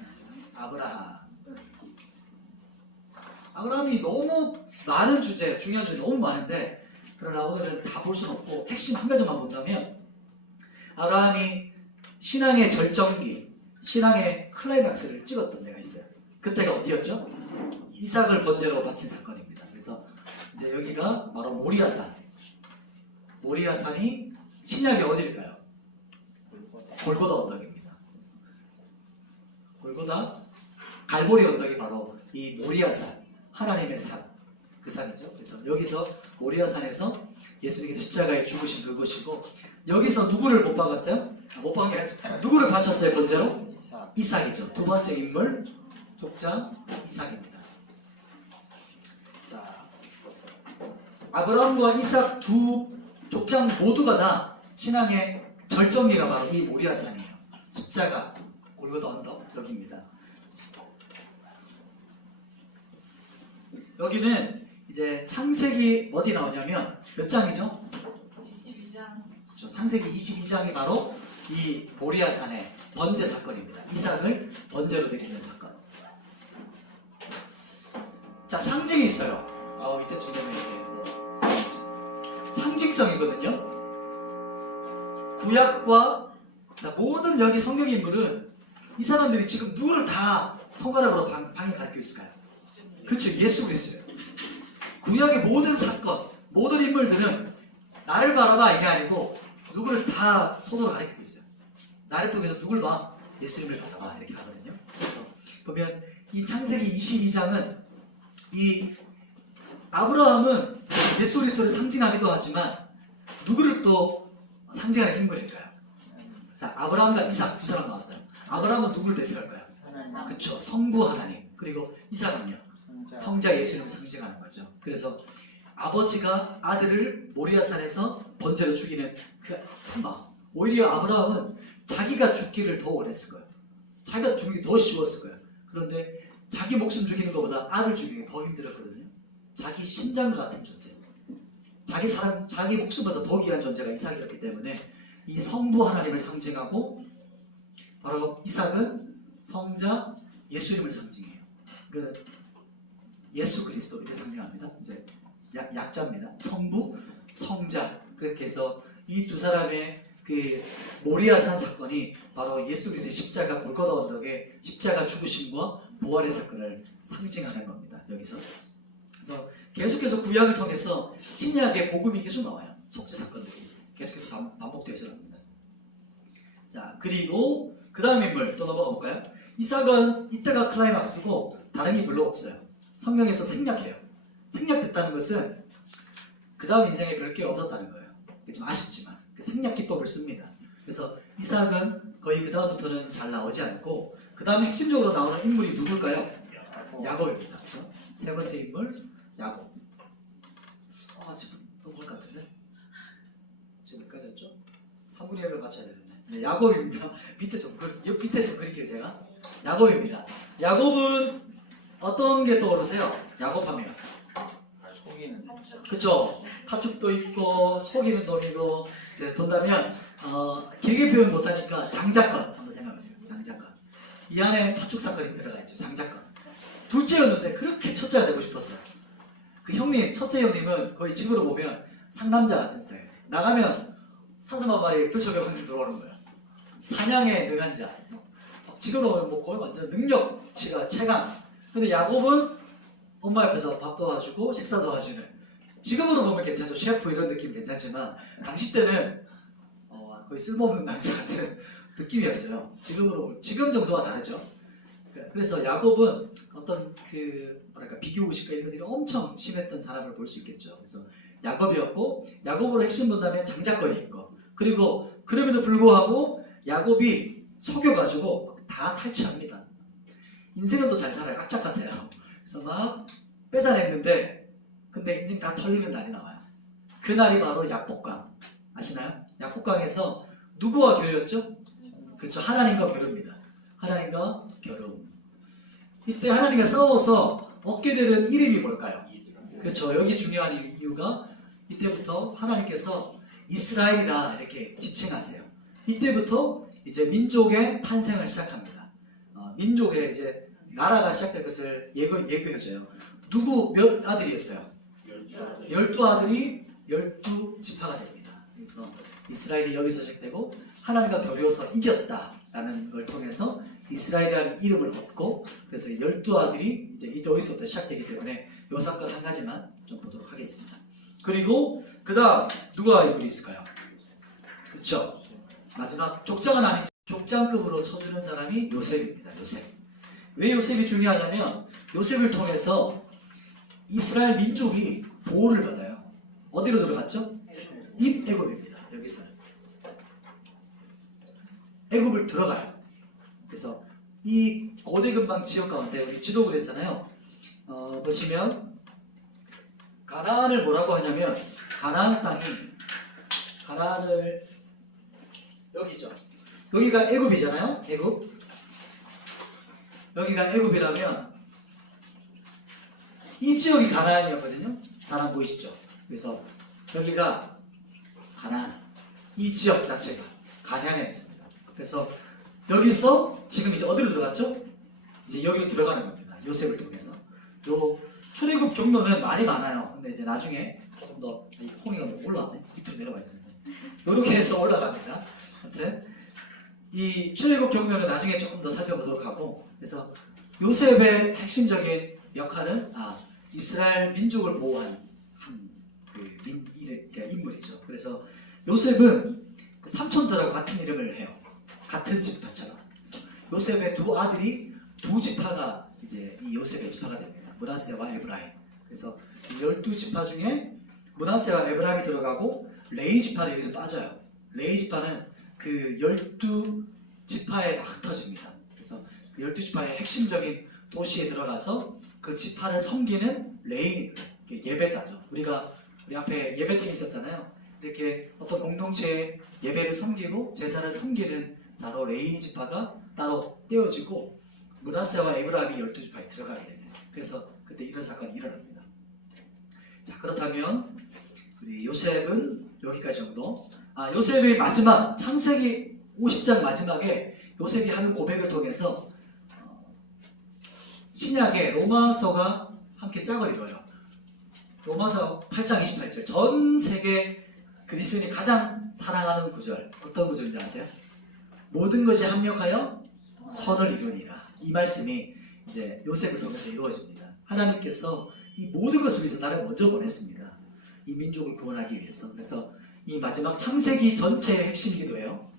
아브라함이 너무 많은 중요한 주제 너무 많은데 그러나 오늘은 다 볼 수는 없고 핵심 한 가지만 본다면 아브라함이 신앙의 절정기, 신앙의 클라이막스를 찍었던 데가 있어요. 그때가 어디였죠? 이삭을 번제로 바친 사건입니다. 그래서 이제 여기가 바로 모리아산. 모리아산이 신약의 어디일까요? 골고다 언덕입니다. 골고다 갈보리 언덕이 바로 이 모리아산, 하나님의 산, 그 산이죠. 그래서 여기서 모리아산에서 예수님께서 십자가에 죽으신 그곳이고 여기서 누구를 못 박았어요? 못 박은 게 아니라 누구를 바쳤어요 번제로? 이삭이죠. 두 번째 인물 족장 이삭입니다. 자, 아브라함과 이삭 두 족장 모두가 다 신앙의 절정기가 바로 이 모리아산이에요. 십자가, 골고다 언덕 여기입니다. 여기는 이제 창세기 어디 나오냐면 몇 장이죠? 22장. 그렇죠. 창세기 22장이 바로 이 모리아산의 번제 사건입니다. 이삭을 번제로 드리는 사건. 자, 상징이 있어요. 밑에 조명에 또 상징성이거든요. 구약과 모든 여기 성경 인물은 이 사람들이 지금 누구를 다 손가락으로 방에 가리켜 있을까요? 그렇죠. 예수 그리스도예요. 구약의 모든 사건, 모든 인물들은 나를 바라봐 이게 아니고 누구를 다 손으로 가리키고 있어요. 나를 통해서 누굴 봐? 예수님을 바라봐 이렇게 하거든요. 그래서 보면 이 창세기 22장은 이 아브라함은 예수 그리스도를 상징하기도 하지만 누구를 또 상징하는 인물일까요? 자, 아브라함과 이삭 두 사람 나왔어요. 아브라함은 누구를 대표할까요? 그렇죠. 성부 하나님. 그리고 이삭은요. 성자 예수님을 상징하는 거죠. 그래서 아버지가 아들을 모리아산에서 번제로 죽이는 그 큰 마음. 오히려 아브라함은 자기가 죽기를 더 원했을 거예요. 자기가 죽기 더 쉬웠을 거예요. 그런데 자기 목숨 죽이는 것보다 아들 죽이는 게 더 힘들었거든요. 자기 심장과 같은 존재. 자기 목숨보다 더 귀한 존재가 이삭이었기 때문에 이 성부 하나님을 상징하고 바로 이삭은 성자 예수님을 상징해요. 그 예수 그리스도를 상징합니다. 이제 약자입니다. 성부, 성자. 그렇게 해서 이 두 사람의 그 모리아산 사건이 바로 예수 그리스도의 십자가 골고다 언덕의 십자가 죽으심과 부활의 사건을 상징하는 겁니다. 여기서. 그래서 계속해서 구약을 통해서 신약의 복음이 계속 나와요. 속죄 사건들이 계속해서 반복되어서 합니다. 자, 그리고 그 다음 인물 또 넘어가 볼까요? 이삭은 이때가 클라이막스고 다른 게 별로 없어요. 성경에서 생략해요. 생략됐다는 것은 그 다음 인생에 별 게 없었다는 거예요. 이게 좀 아쉽지만 그 생략 기법을 씁니다. 그래서 이삭은 거의 그 다음부터는 잘 나오지 않고 그 다음에 핵심적으로 나오는 인물이 누굴까요? 야곱입니다. 그렇죠? 세 번째 인물 야곱. 지금 넘어갈 것 같은데? 지금 몇 가지였죠? 3분의 1을 맞춰야 되는데. 네, 야곱입니다. 밑에 좀 그릴게요 제가. 야곱입니다. 야곱은 어떤 게 떠오르세요? 야곱하면. 속이는 그쵸? 파축도 있고 속이는 놈이고 이제 본다면 길게 표현 못하니까 장자권 한번 생각해보세요. 장자권. 이 안에 파축 사건이 들어가 있죠. 장자권. 둘째였는데 그렇게 첫째가 되고 싶었어요. 그 형님, 첫째 형님은 거의 집으로 보면 상남자 같은 스타일. 나가면 사슴한 마리 들쳐병한테 들어오는 거야. 사냥에 능한 자. 집으로 오면 뭐 거의 완전 능력치가 최강. 근데 야곱은 엄마 옆에서 밥도 도와주고 식사도 도와주는. 지금으로 보면 괜찮죠. 셰프 이런 느낌 괜찮지만 당시 때는 거의 쓸모없는 남자 같은 느낌이었어요. 지금 정서와 다르죠. 그래서 야곱은 어떤 비교 의식과 이런 것들이 엄청 심했던 사람을 볼 수 있겠죠. 그래서 야곱이었고 야곱으로 핵심 본다면 장자권이 있고 그리고 그럼에도 불구하고 야곱이 속여가지고 다 탈취합니다. 인생은 또 잘 살아요. 악착 같아요. 그래서 막 뺏어냈는데 근데 인생 다 털리는 날이 나와요. 그 날이 바로 야복강. 아시나요? 야복강에서 누구와 결혼했죠? 그렇죠. 하나님과 결혼입니다. 하나님과 결혼. 이때 하나님과 싸워서 얻게 되는 이름이 뭘까요? 그렇죠. 여기 중요한 이유가 이때부터 하나님께서 이스라엘이라 이렇게 지칭하세요. 이때부터 이제 민족의 탄생을 시작합니다. 민족의 이제 나라가 시작될 것을 예고해줘요. 누구 몇 아들이었어요? 12아들이 12지파가 됩니다. 그래서 이스라엘이 여기서 시작되고 하나님과 겨루어서 이겼다라는 걸 통해서 이스라엘이라는 이름을 얻고 그래서 12아들이 이제 여기서부터 시작되기 때문에 이 사건 한 가지만 좀 보도록 하겠습니다. 그리고 그 다음 누가 인물이 있을까요? 그렇죠. 마지막 족장은 아니죠. 족장급으로 쳐주는 사람이 요셉입니다. 요셉. 왜 요셉이 중요하냐면 요셉을 통해서 이스라엘 민족이 보호를 받아요. 어디로 들어갔죠? 입애굽입니다. 여기서는 애굽을 들어가요. 그래서 이 고대 근방 지역 가운데 우리 지도 그랬잖아요. 보시면 가나안을 뭐라고 하냐면 가나안 땅이 가나안을 여기죠. 여기가 애굽이잖아요. 애굽. 여기가 애굽이라면 이 지역이 가나안이었거든요. 잘 안 보이시죠? 그래서 여기가 가나안. 이 지역 자체가 가나안이었습니다. 그래서 여기서 지금 이제 어디로 들어갔죠? 이제 여기로 들어가는 겁니다. 요셉을 통해서. 요 출애굽 경로는 말이 많아요. 근데 이제 나중에 조금 더 이 홍이가 너무 올라왔네. 밑으로 내려가야 되는데. 이렇게 해서 올라갑니다. 아무튼 이 출애굽 경로는 나중에 조금 더 살펴보도록 하고 그래서 요셉의 핵심적인 역할은 이스라엘 민족을 보호한 인물이죠. 그래서 요셉은 삼촌들하고 같은 이름을 해요. 같은 지파처럼. 요셉의 두 아들이 두 지파가 이제 이 요셉의 지파가 됩니다. 므낫세와 에브라임. 그래서 이 12지파 중에 므낫세와 에브라임이 들어가고 레위 지파는 여기서 빠져요. 레위 지파는 그 12지파에 다 흩어집니다. 그래서 그 12지파의 핵심적인 도시에 들어가서 그 지파를 섬기는 레위 예배자죠. 우리 앞에 예배팀 있었잖아요. 이렇게 어떤 공동체의 예배를 섬기고 제사를 섬기는 자로 레위 지파가 따로 떼어지고 므낫세와 에브라임이 12지파에 들어가게 됩니다. 그래서 그때 이런 사건이 일어납니다. 자, 그렇다면 우리 요셉은 여기까지 정도. 요셉의 마지막 창세기 50장 마지막에 요셉이 하는 고백을 통해서 신약의 로마서가 함께 짝을 이뤄요. 로마서 8장 28절. 전 세계 그리스도인이 가장 사랑하는 구절. 어떤 구절인지 아세요? 모든 것이 합력하여 선을 이루니라. 이 말씀이 이제 요셉을 통해서 이루어집니다. 하나님께서 이 모든 것을 위해서 나를 먼저 보냈습니다. 이 민족을 구원하기 위해서. 그래서 이 마지막 창세기 전체의 핵심이기도 해요.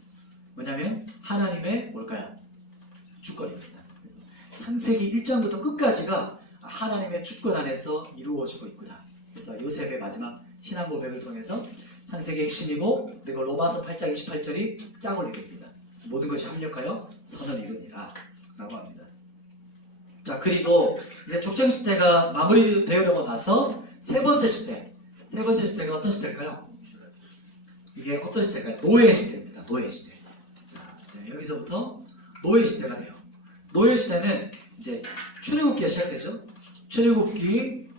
뭐냐면 하나님의 뭘까요? 주권입니다. 그래서 창세기 1장부터 끝까지가 하나님의 주권 안에서 이루어지고 있구나. 그래서 요셉의 마지막 신앙 고백을 통해서 창세기 핵심이고, 그리고 로마서 8장 28절이 짝을 이룹니다. 모든 것이 합력하여 선을 이루니라 라고 합니다. 자, 그리고 이제 족장시대가 마무리되려고 나서 세 번째 시대가 어떤 시대일까요? 이게 어떤 시대일까요? 노예 시대입니다. 노예 시대. 자, 이제 여기서부터 노예 시대가 돼요. 노예 시대는 이제 출애굽기가 시작되죠. 출애굽기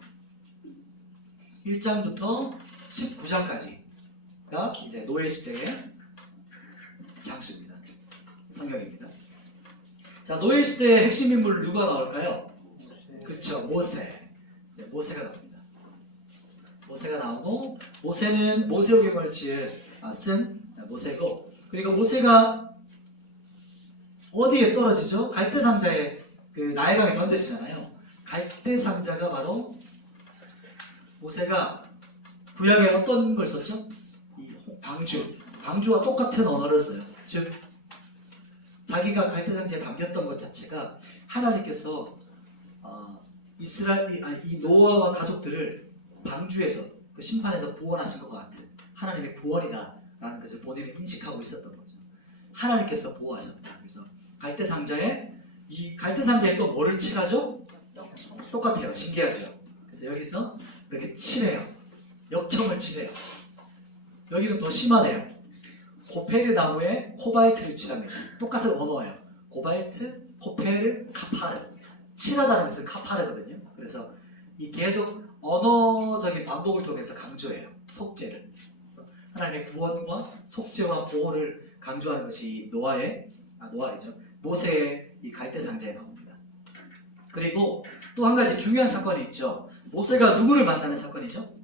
1장부터 19장까지가 이제 노예 시대의 장수입니다. 성경입니다. 자, 노예 시대의 핵심 인물 누가 나올까요? 그렇죠, 모세. 이제 모세가 나옵니다. 모세가 나오고, 모세는 모세오경을 쓴 모세고, 그리고 모세가 어디에 떨어지죠? 갈대상자에 그 나일강에 던져지잖아요. 갈대상자가 바로 모세가 구약에 어떤 걸 썼죠? 이 방주와 똑같은 언어를 써요. 즉 자기가 갈대상자에 담겼던 것 자체가 하나님께서 이 노아와 가족들을 방주에서 그 심판에서 구원하신 것 같은 하나님의 구원이다라는 것을 본인은 인식하고 있었던 거죠. 하나님께서 보호하셨다. 그래서 이 갈대상자에 또 뭐를 칠하죠? 똑같아요. 신기하죠. 그래서 여기서 이렇게 칠해요. 역청을 칠해요. 여기는 더 심하네요. 코페르 나무에 코발트를 칠합니다. 똑같은 언어예요. 코발트, 코페르, 카파르. 칠하다는 것은 카파르거든요. 그래서 이 계속 언어적인 반복을 통해서 강조해요. 속죄를. 그래서 하나님의 구원과 속죄와 보호를 강조하는 것이 노아이죠. 모세의 이 갈대상자에 나옵니다. 그리고 또 한 가지 중요한 사건이 있죠. 모세가 누구를 만나는 사건이죠?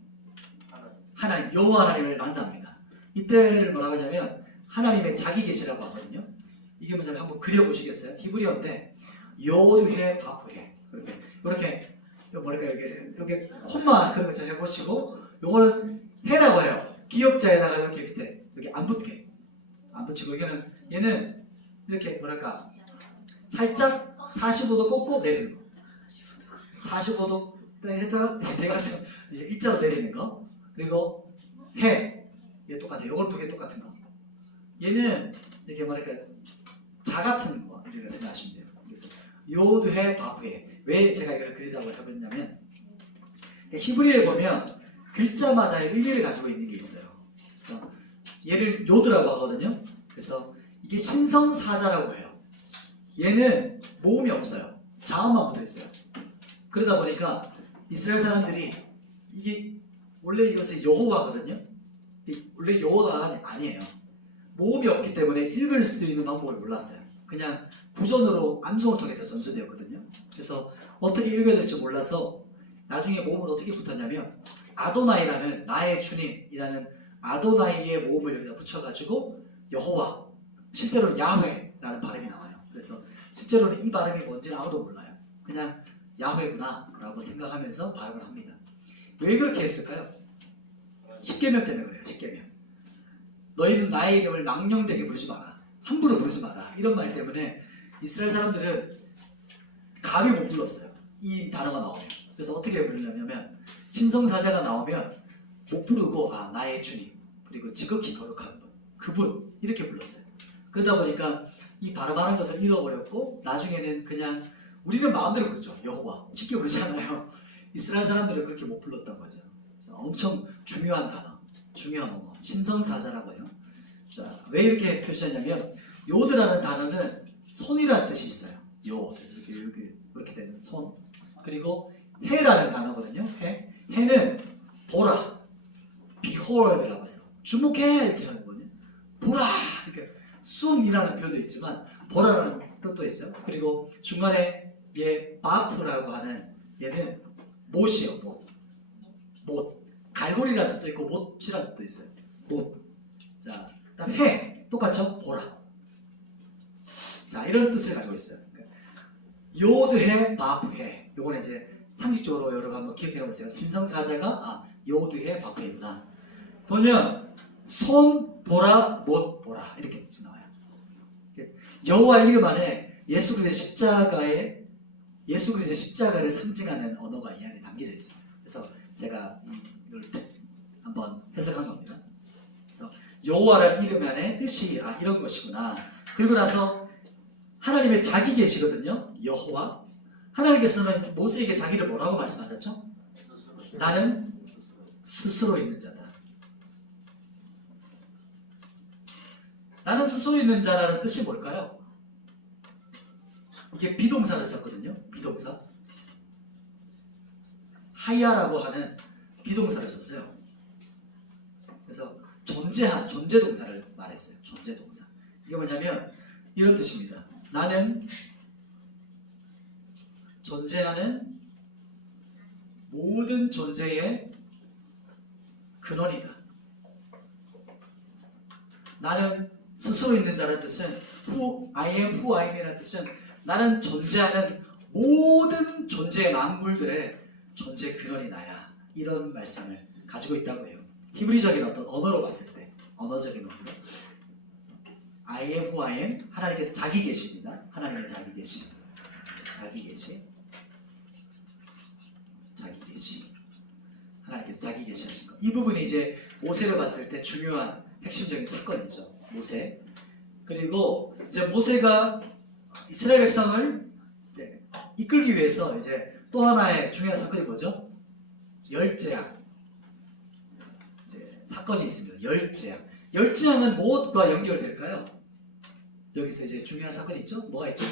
하나님, 여호와 하나님을 만납니다. 이때를 뭐라고 하냐면 하나님의 자기 계시라고 하거든요. 이게 뭐냐면 한번 그려보시겠어요? 히브리어인데 요드해 바프해 이렇게 뭐랄까 이렇게 콤마 그런 것처럼 해보시고, 요거는 해라고 해요. 기역자에다가 이렇게 밑에 이렇게 안 붙이고, 얘는 이렇게 뭐랄까 살짝 45도 꺾고 내리는 거. 45도 했다가 대각선 일자로 내리는 거. 그리고 해, 얘 똑같아요. 요건 두 개 똑같은 거. 얘는 이렇게 뭐랄까 자 같은 거 이렇게 생각하시면 돼요. 그래서 요드해 바프해. 왜 제가 이걸 그리라고 해봤냐면, 히브리어에 보면 글자마다의 의미를 가지고 있는 게 있어요. 그래서 얘를 요드라고 하거든요. 그래서 이게 신성사자라고 해요. 얘는 모음이 없어요. 자음만 붙어있어요. 그러다 보니까 이스라엘 사람들이 원래 이것은 여호와거든요. 원래 여호와가 아니에요. 모음이 없기 때문에 읽을 수 있는 방법을 몰랐어요. 그냥 구전으로 암송을 통해서 전수되었거든요. 그래서 어떻게 읽어야 될지 몰라서 나중에 모음을 어떻게 붙었냐면 아도나이라는 나의 주님이라는 아도나이의 모음을 여기다 붙여가지고 여호와, 실제로는 야훼라는 발음이 나와요. 그래서 실제로는 이 발음이 뭔지는 아무도 몰라요. 그냥 야훼구나 라고 생각하면서 발음을 합니다. 왜 그렇게 했을까요? 십계명 때문에 그래요. 십계명. 너희는 나의 이름을 망령되게 부르지 마라. 함부로 부르지 마라. 이런 말 때문에 이스라엘 사람들은 감히 못 불렀어요. 이 단어가 나오면. 그래서 어떻게 부르냐면 신성사자가 나오면 못 부르고 나의 주님, 그리고 지극히 거룩한 분, 그분 이렇게 불렀어요. 그러다 보니까 이 발음하는 것을 잃어버렸고, 나중에는 그냥 우리는 마음대로 부르죠. 여호와 쉽게 부르지 않아요. 이스라엘 사람들은 그렇게 못 불렀던 거죠. 엄청 중요한 단어, 중요한 언어, 신성사자라고 해요. 자, 왜 이렇게 표시하냐면 요드라는 단어는 손이라는 뜻이 있어요. 요드, 이렇게 되는 손. 그리고 해라는 단어거든요. 해는 보라, behold라고 해서 주목해 이렇게 하는 거거든요. 보라, 이렇게 숨이라는 표현도 있지만 보라라는 뜻도 있어요. 그리고 중간에 바프라고 하는 얘는 못이에요. 못. 갈고리라는 뜻도 있고 못이라는 뜻도 있어요. 못. 자, 그다음 해 똑같죠? 보라. 자, 이런 뜻을 가지고 있어요. 요드해 바프해. 요거는 이제 상식적으로 여러분 한번 기억해 보세요. 신성사자가 요드해 바프해구나. 보면 손 보라, 못 보라 이렇게 뜻이 나와요. 여호와 이름 안에 예수 그리스도의 십자가의 예수 그리스도의 십자가를 상징하는 언어가 이 안에 담겨져 있어요. 그래서 제가 이걸 한번 해석한 겁니다. 그래서 여호와라는 이름 안에 뜻이 이런 것이구나. 그리고 나서 하나님의 자기 계시거든요. 여호와. 하나님께서는 모세에게 자기를 뭐라고 말씀하셨죠? 나는 스스로 있는 자다. 나는 스스로 있는 자라는 뜻이 뭘까요? 이게 비동사를 썼거든요. 비동사. 하야라고 하는 비동사를 썼어요. 그래서 존재 동사를 말했어요. 존재 동사. 이게 뭐냐면 이런 뜻입니다. 나는 존재하는 모든 존재의 근원이다. 나는 스스로 있는 자라는 뜻은 I am who I am이라는 뜻은 나는 존재하는 모든 존재의 만물들의 존재 근원이 나야. 이런 말씀을 가지고 있다고 해요. 히브리적인 어떤 언어로 봤을 때, 언어적인 언어로. I am who I am, 하나님께서 자기 계십니다. 하나님의 자기 계시. 자기 계시. 자기 계시. 하나님께서 자기 계시하신 것. 이 부분이 이제 모세를 봤을 때 중요한 핵심적인 사건이죠. 모세. 그리고 이제 모세가 이스라엘 백성을 이제 이끌기 위해서 이제 또 하나의 중요한 사건이 뭐죠? 열재앙. 이제 사건이 있습니다. 열재앙. 열재앙은 무엇과 연결될까요? 여기서 이제 중요한 사건이 있죠? 뭐가 있죠?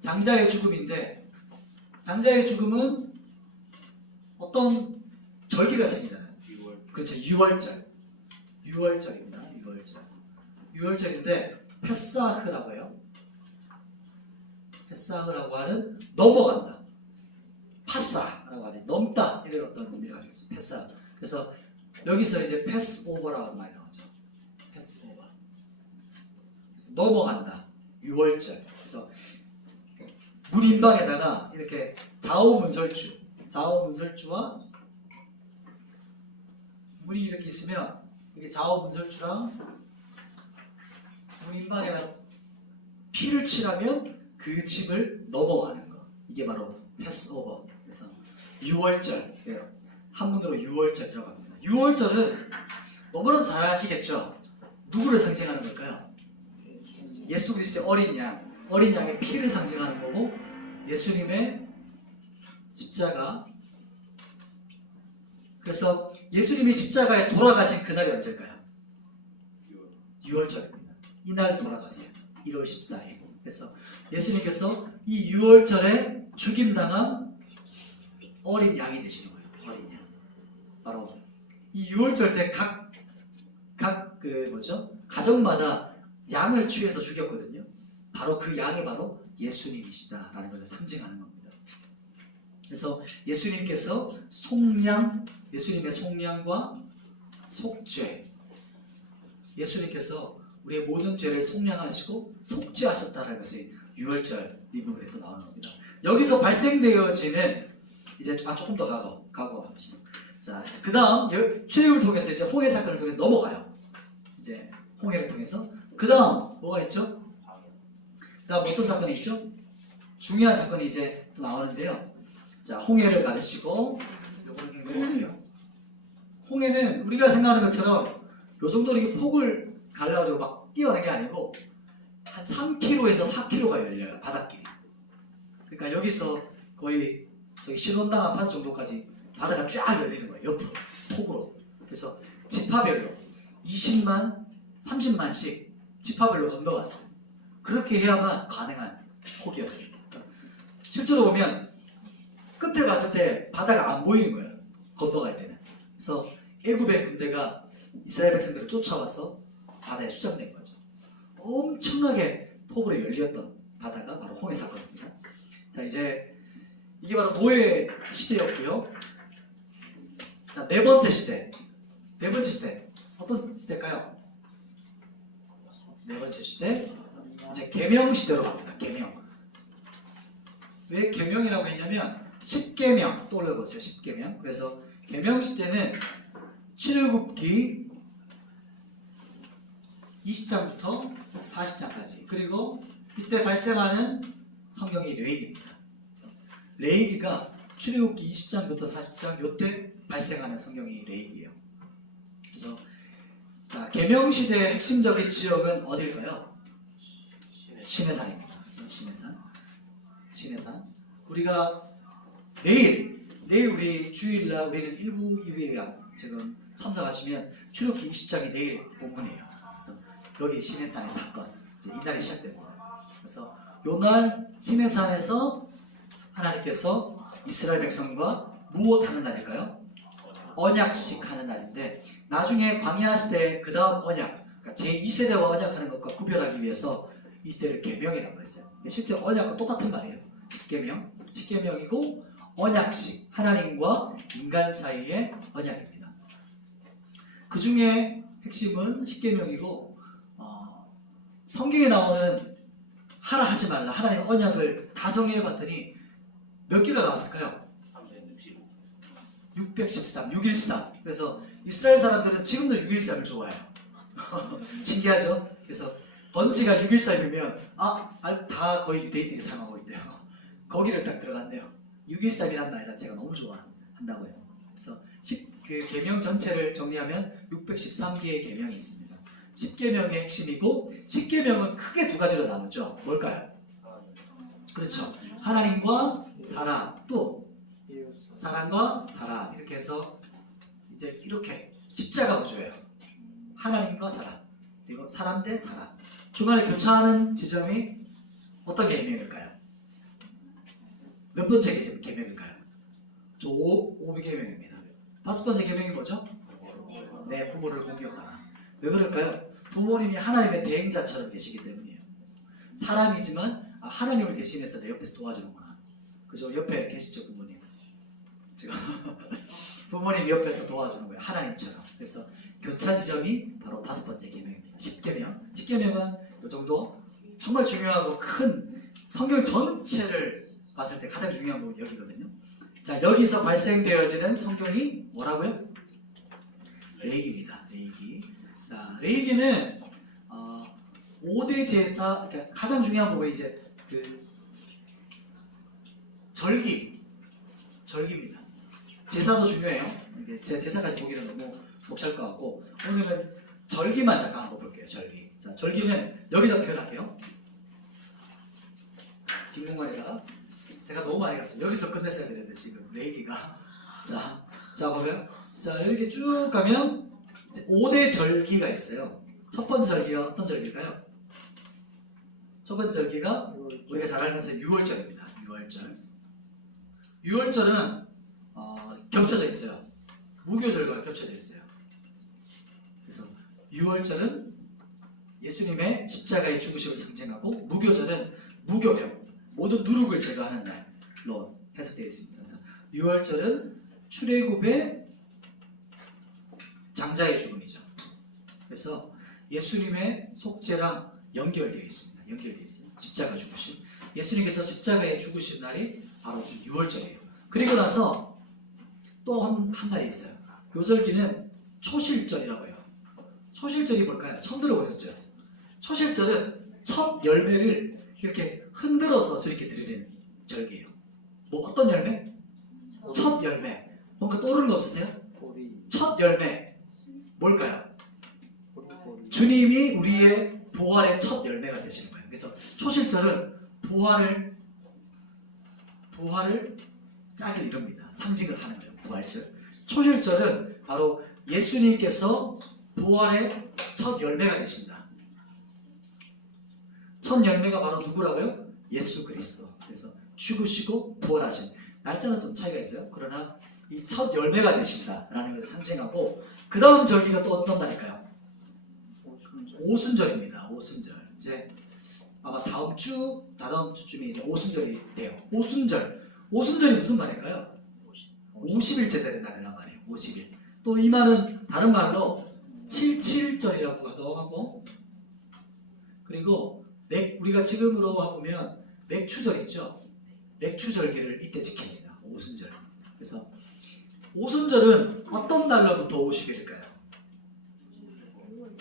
장자의 죽음인데, 장자의 죽음은 어떤 절기가 생기잖아요. 6월. 그렇죠. 6월절. 6월절입니다. 6월절. 6월절인데 페사흐라고 해요. 페사흐라고 하는 넘어간다. 파사라고 하는 넘다 이런 어떤 의미를 가지고 있어요. 페사흐. 그래서 여기서 이제 패스오버라는 말이 나오죠. 패스오버. 넘어간다. 6월절. 그래서 문인방에다가 이렇게 좌우문설주와 문이 이렇게 있으면 이게 좌우문설주랑 문인방에다 피를 칠하면 그 집을 넘어가는 거. 이게 바로 패스오버. 그래서 6월절. 한문으로 6월절이라고 합니다. 6월절은 너무나도 잘 아시겠죠? 누구를 상징하는 걸까요? 예수 그리스도의 어린 양. 어린 양의 피를 상징하는 거고 예수님의 십자가. 그래서 예수님이 십자가에 돌아가신 그날이 언제일까요? 6월절입니다. 이날 돌아가세요. 1월 14일. 그래서 예수님께서 이 6월절에 죽임당한 어린 양이 되시는 거예요. 어린 양. 바로 이 6월절 때 가정마다 양을 취해서 죽였거든요. 바로 그 양이 바로 예수님이시다라는 것을 상징하는 겁니다. 그래서 예수님께서 예수님의 속량과 속죄, 예수님께서 우리의 모든 죄를 속량하시고 속죄하셨다는 것이 6월절 이 부분에 또 나오는 겁니다. 여기서 발생되어지는 이제 조금 더 가고합시다. 자, 그 다음 출애굽을 통해서 이제 홍해 사건을 통해서 넘어가요. 이제 홍해를 통해서 그 다음 뭐가 있죠? 그 다음 어떤 사건이 있죠? 중요한 사건이 이제 또 나오는데요. 자, 홍해를 가르치고 요거는 넘어갈게요. 홍해는 우리가 생각하는 것처럼 요 정도로 이렇게 폭을 갈라가지고 막 뛰어가는 게 아니고 한 3km에서 4km가 열려요. 바닷길이. 그러니까 여기서 거의 저기 신혼당 아파트 정도까지 바다가 쫙 열리는 거예요. 옆으로 폭으로. 그래서 지파별로 20만, 30만씩 지파별로 건너갔어요. 그렇게 해야만 가능한 폭이었습니다. 실제로 보면 끝에 갔을 때 바다가 안 보이는 거예요. 건너갈 때는. 그래서 애굽의 군대가 이스라엘 백성들을 쫓아와서 바다에 수장된 거죠. 엄청나게 폭으로 열렸던 바다가 바로 홍해 사건입니다. 자, 이제 이게 바로 노예 시대였고요. 자, 네 번째 시대. 어떤 시대일까요? 네 번째 시대. 이제 계명 시대로 갑니다. 계명. 왜 계명이라고 했냐면 10계명 떠올려보세요. 10계명. 그래서 계명 시대는 출애굽기 20장부터 40장까지. 그리고 이때 발생하는 성경의 뇌입니다. 레위기가 출애굽기 20장부터 40장 요때 발생하는 성경이 레위기예요. 그래서 자, 계명시대의 핵심적인 지역은 어딜까요? 시내산입니다. 시내산. 우리가 내일 우리 주일날 우리는 1부 2부에 지금 참석하시면 출애굽기 20장이 내일 본문이에요. 그래서 여기 시내산의 사건 이제 이날이 시작됩니다. 그래서 요날 시내산에서 하나님께서 이스라엘 백성과 무엇하는 날일까요? 언약식 하는 날인데 나중에 광야 시대 그 다음 언약 그러니까 제2세대와 언약하는 것과 구별하기 위해서 이 시대를 계명이라고 했어요. 실제 언약과 똑같은 말이에요. 십계명이고 언약식 하나님과 인간 사이의 언약입니다. 그 중에 핵심은 십계명이고 성경에 나오는 하라 하지 말라 하나님의 언약을 다 정리해봤더니 몇 개가 나왔을까요? 613, 613. 그래서 이스라엘 사람들은 지금도 613을 좋아해요. 신기하죠? 그래서 번지가 613이면 다 거의 유대인들이 사용하고 있대요. 거기를 딱 들어간대요. 613이란 말 자체가 너무 좋아한다고요. 그래서 그 계명 전체를 정리하면 613개의 계명이 있습니다. 10계명의 핵심이고 10계명은 크게 두 가지로 나누죠. 뭘까요? 그렇죠. 하나님과 사람, 또 사람과 사람 이렇게 해서 이제 이렇게 십자가 구조예요. 하나님과 사람 그리고 사람 대 사람 중간에 교차하는 지점이 어떤 계명일까요? 몇 번째 계명일까요? 저 5계명입니다. 5번째 계명이 뭐죠? 네, 부모를 공경하라. 왜 그럴까요? 부모님이 하나님의 대행자처럼 계시기 때문이에요. 사람이지만 하나님을 대신해서 내 옆에서 도와주는구나. 그죠? 옆에 계시죠, 부모님? 지금 부모님 옆에서 도와주는 거예요. 하나님처럼. 그래서 교차 지점이 바로 5번째 계명입니다. 10계명. 10계명은 이 정도 정말 중요하고 큰 성경 전체를 봤을 때 가장 중요한 부분이 여기거든요. 자, 여기서 발생되어지는 성경이 뭐라고요? 레위기입니다. 레위기. 자, 레위기는 5대 제사, 그러니까 가장 중요한 부분이 이제 그 절기입니다. 제사도 중요해요. 이게 제 제사까지 보기는 너무 벅찰 것 같고 오늘은 절기만 잠깐 한번 볼게요. 절기. 자, 절기는 여기다 표현할게요. 긴 공간에다가 제가 너무 많이 갔어요. 여기서 끝냈어야 되는데 지금 레위기가 자 보면 자 이렇게 쭉 가면 5대 절기가 있어요. 첫 번째 절기가 어떤 절기일까요? 첫 번째 절기가 우리가 잘 알는 것은 6월절입니다. 6월절은 겹쳐져 있어요. 무교절과 겹쳐져 있어요. 그래서 6월절은 예수님의 십자가의 죽으심을 상징하고 무교절은 무교병, 모든 누룩을 제거하는 날로 해석되어 있습니다. 그래서 6월절은 출애굽의 장자의 죽음이죠. 그래서 예수님의 속죄랑 연결되어 있습니다. 연결되어 있어요. 십자가 죽으심. 예수님께서 십자가에 죽으신 날이 바로 6월절이에요. 그리고 나서 또 한 달이 있어요. 요 절기는 초실절이라고 해요. 초실절이 뭘까요? 처음 들어보셨죠? 초실절은 첫 열매를 이렇게 흔들어서 저렇게 드리는 절기예요. 뭐 어떤 열매? 첫 열매. 뭔가 떠오르는 거 없으세요? 첫 열매. 뭘까요? 주님이 우리의 부활의 첫 열매가 되시는 거예요. 그래서 초실절은 부활을 짝을 이룹니다. 상징을 하는 거예요. 부활절. 초실절은 바로 예수님께서 부활의 첫 열매가 되신다. 첫 열매가 바로 누구라고요? 예수 그리스도. 그래서 죽으시고 부활하신. 날짜는 좀 차이가 있어요. 그러나 이 첫 열매가 되신다라는 것을 상징하고 그 다음 절기가 또 어떤 날일까요? 오순절입니다. 오순절. 이제 아마 다다음 주쯤에 이제 오순절이 돼요. 오순절이 무슨 말일까요? 50일째 되는 날이란 말이에요. 50일. 또 이 말은 다른 말로 77절이라고 하고 그리고 우리가 지금으로 보면 맥추절 있죠? 맥추절기를 이때 지킵니다. 오순절. 그래서 오순절은 어떤 달로부터 50일일까요?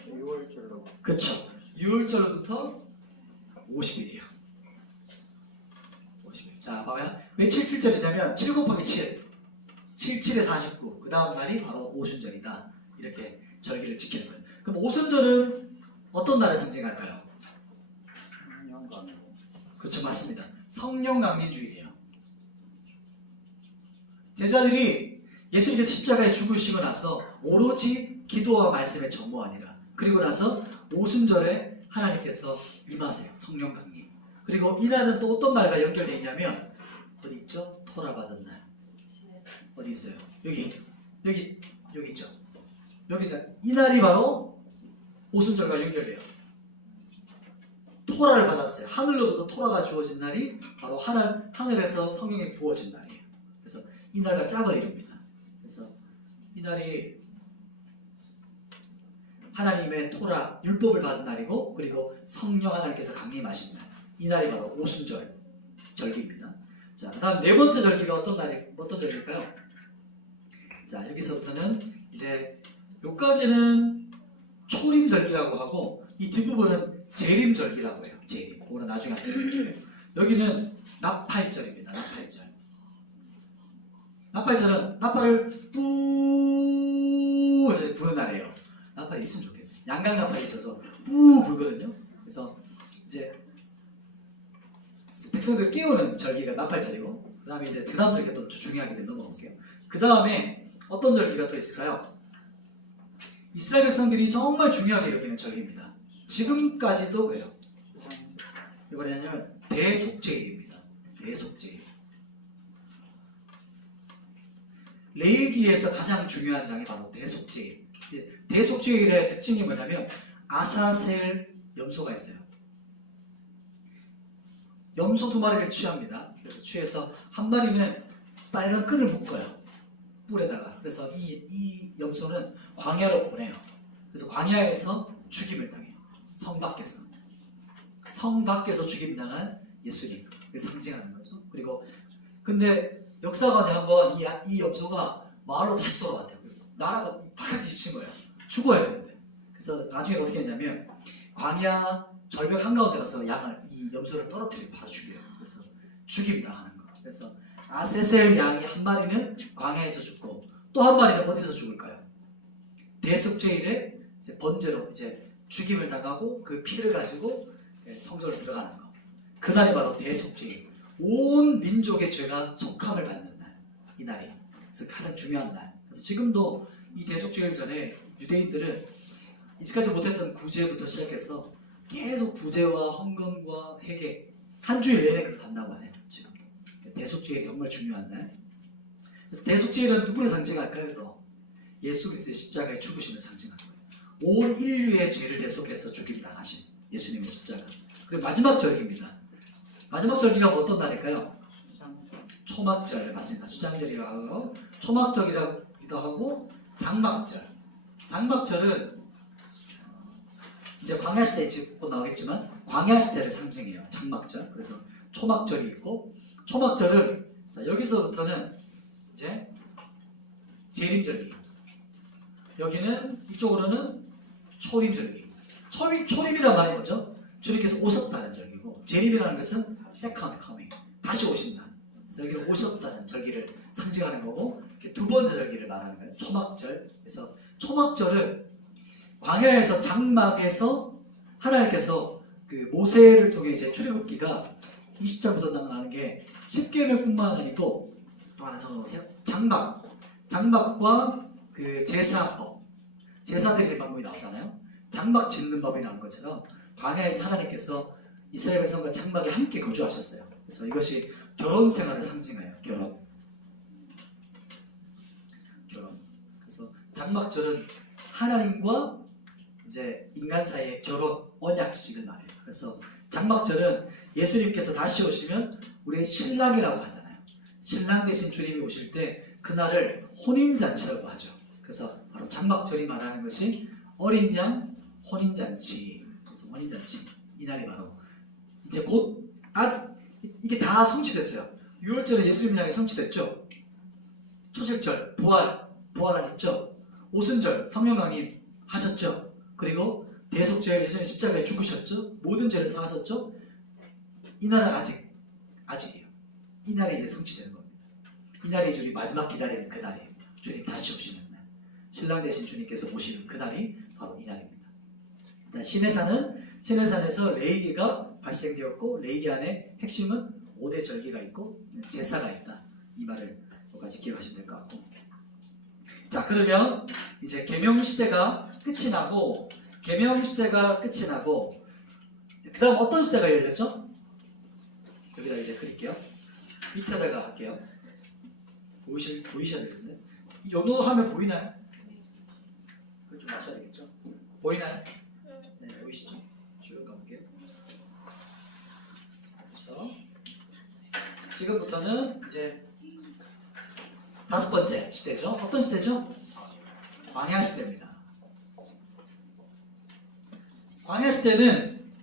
6월절로. 그렇죠. 6월절부터 50일이에요. 50일. 자, 봐봐요. 왜 77절이냐면 7 곱하기 7, 77에 49. 그 다음 날이 바로 오순절이다. 이렇게 절기를 지키는 거예요. 그럼 오순절은 어떤 날을 상징할까요? 영광이고. 그렇죠, 맞습니다. 성령 강림주일이에요. 제자들이 예수님께서 십자가에 죽으시고 나서 오로지 기도와 말씀에 전무하니라. 그리고 나서 오순절에 하나님께서 임하세요. 성령 강림. 그리고 이날은 또 어떤 날과 연결되어 있냐면 어디 있죠? 토라 받은 날. 어디 있어요? 여기 있죠. 여기서 이 날이 바로 오순절과 연결돼요. 토라를 받았어요. 하늘로부터 토라가 주어진 날이 바로 하늘에서 성령이 부어진 날이에요. 그래서 이 날과 짝을 이룹니다. 그래서 이 날이 하나님의 토라 율법을 받은 날이고, 그리고 성령 하나님께서 강림하신 날. 이 날이 바로 오순절 절기입니다. 자, 그다음 네 번째 절기가 어떤 절기일까요? 자, 여기서부터는 이제 요까지는 초림절기라고 하고 이 뒷부분은 재림절기라고 해요. 재림. 그거는 나중에 알려드릴게요. 여기는 나팔절입니다. 나팔절. 나팔절은 나팔을 뿌 이렇게 부는 날이에요. 나팔이 있으면 좋겠네요. 양강 나팔이 있어서 뿌 불거든요. 그래서 이제 백성들 깨우는 절기가 나팔절이고, 그 다음에 이제 드담 절기가 또 중요하기 때문에 넘어갈게요. 그 다음에 어떤 절기가 또 있을까요? 이스라엘 백성들이 정말 중요하게 여기는 절기입니다. 지금까지도 그래요. 이번에는 대속죄일입니다. 대속죄일. 레위기에서 가장 중요한 장이 바로 대속죄일. 대속죄일의 특징이 뭐냐면 아사셀 염소가 있어요. 염소 2마리를 취합니다. 그래서 취해서 한 마리는 빨간 끈을 묶어요. 뿔에다가. 그래서 이 염소는 광야로 보내요. 그래서 광야에서 죽임을 당해요. 성 밖에서 죽임 당한 예수님. 상징하는 거죠. 그리고 근데 역사관에 한번 이 염소가 마을로 다시 돌아왔대요. 나라가 바깥에 집신 거예요. 죽어야 되는데. 그래서 나중에 어떻게 했냐면 광야 절벽 한가운데 가서 이 염소를 떨어뜨리고 바로 죽여요. 그래서 죽임 당하는 거. 그래서 아세셀 양이 한 마리는 광야에서 죽고 또 한 마리는 어디서 죽을까요? 대속죄일에 이제 번제로 이제 죽임을 당하고 그 피를 가지고 성전으로 들어가는 거. 그날이 바로 대속죄일. 온 민족의 죄가 속함을 받는 날. 이 날이. 그래서 가장 중요한 날. 그래서 지금도 이 대속죄일 전에 유대인들은 이제까지 못했던 구제부터 시작해서 계속 구제와 헌금과 회개 한 주일 내내 그걸 한다고 해요. 지금도. 대속죄일이 정말 중요한 날. 그래서 대속죄일은 누구를 상징할까요? 또 예수 그리스도의 십자가에 죽으심을 상징하는 거예요. 온 인류의 죄를 대속해서 죽임당하신 예수님의 십자가. 그리고 마지막 절기입니다. 마지막 절기가 어떤 날일까요? 초막절. 맞습니다. 수장절이라고 하고 초막절이라기도 하고 장막절. 장막절은 이제 광야시대에 곧 나오겠지만 광야시대를 상징해요. 장막절. 그래서 초막절이 있고, 초막절은 자, 여기서부터는 이제 재림절기. 여기는 이쪽으로는 초림절기. 초림이란 말이 뭐죠? 주님께서 오셨다는 절기고, 재림이라는 것은 second coming. 다시 오신다. 그래서 여기는 오셨다는 절기를 상징하는 거고, 두 번째 절기를 말하는 거예요. 초막절. 그래서 초막절은 광야에서 장막에서 하나님께서 그 모세를 통해 이제 출애굽기가 20장부터 나가는 게 10계명뿐만 아니고 또 하나 적어보세요. 장막과 그 제사법, 제사 드릴 방법이 나오잖아요. 장막 짓는 법이 나오는 것처럼 광야에서 하나님께서 이스라엘 백성과 장막에 함께 거주하셨어요. 그래서 이것이 결혼 생활을 상징해요. 결혼. 그래서 장막절은 하나님과 이제 인간 사이의 결혼 언약식을 말해요. 그래서 장막절은 예수님께서 다시 오시면 우리의 신랑이라고 하잖아요. 신랑 대신 주님이 오실 때 그날을 혼인잔치라고 하죠. 그래서 바로 장막절이 말하는 것이 어린 양 혼인잔치. 그래서 혼인잔치. 이 날이 바로 이제 곧 이게 다 성취됐어요. 6월절에 예수님을 향해 성취됐죠. 초실절 부활하셨죠. 오순절 성령 강림 하셨죠. 그리고 대속죄 예수님 십자가에 죽으셨죠. 모든 죄를 사하셨죠. 이 날은 아직이에요. 이 날이 이제 성취되는 겁니다. 이 날이 주님 마지막 기다리는 그 날이에요. 주님 다시 오시는 날. 신랑 대신 주님께서 오시는 그 날이 바로 이 날입니다. 자, 시내산에서 레이기가 발생되었고 레이기 안에 핵심은 5대 절기가 있고 제사가 있다. 이 말을 여기까지 기억하시면 될 것 같고. 자, 그러면 이제 계명시대가 끝이 나고 그 다음 어떤 시대가 열렸죠? 여기다 이제 그릴게요. 밑에다가 할게요. 보이셔야 되겠네. 요거 하면 보이나요? 그걸 좀 맞춰야 되겠죠? 보이나요? 네, 보이시죠? 쭉 가볼게요. 그래서 지금부터는 이제 5번째 시대죠. 어떤 시대죠? 광야 시대입니다. 광야 시대는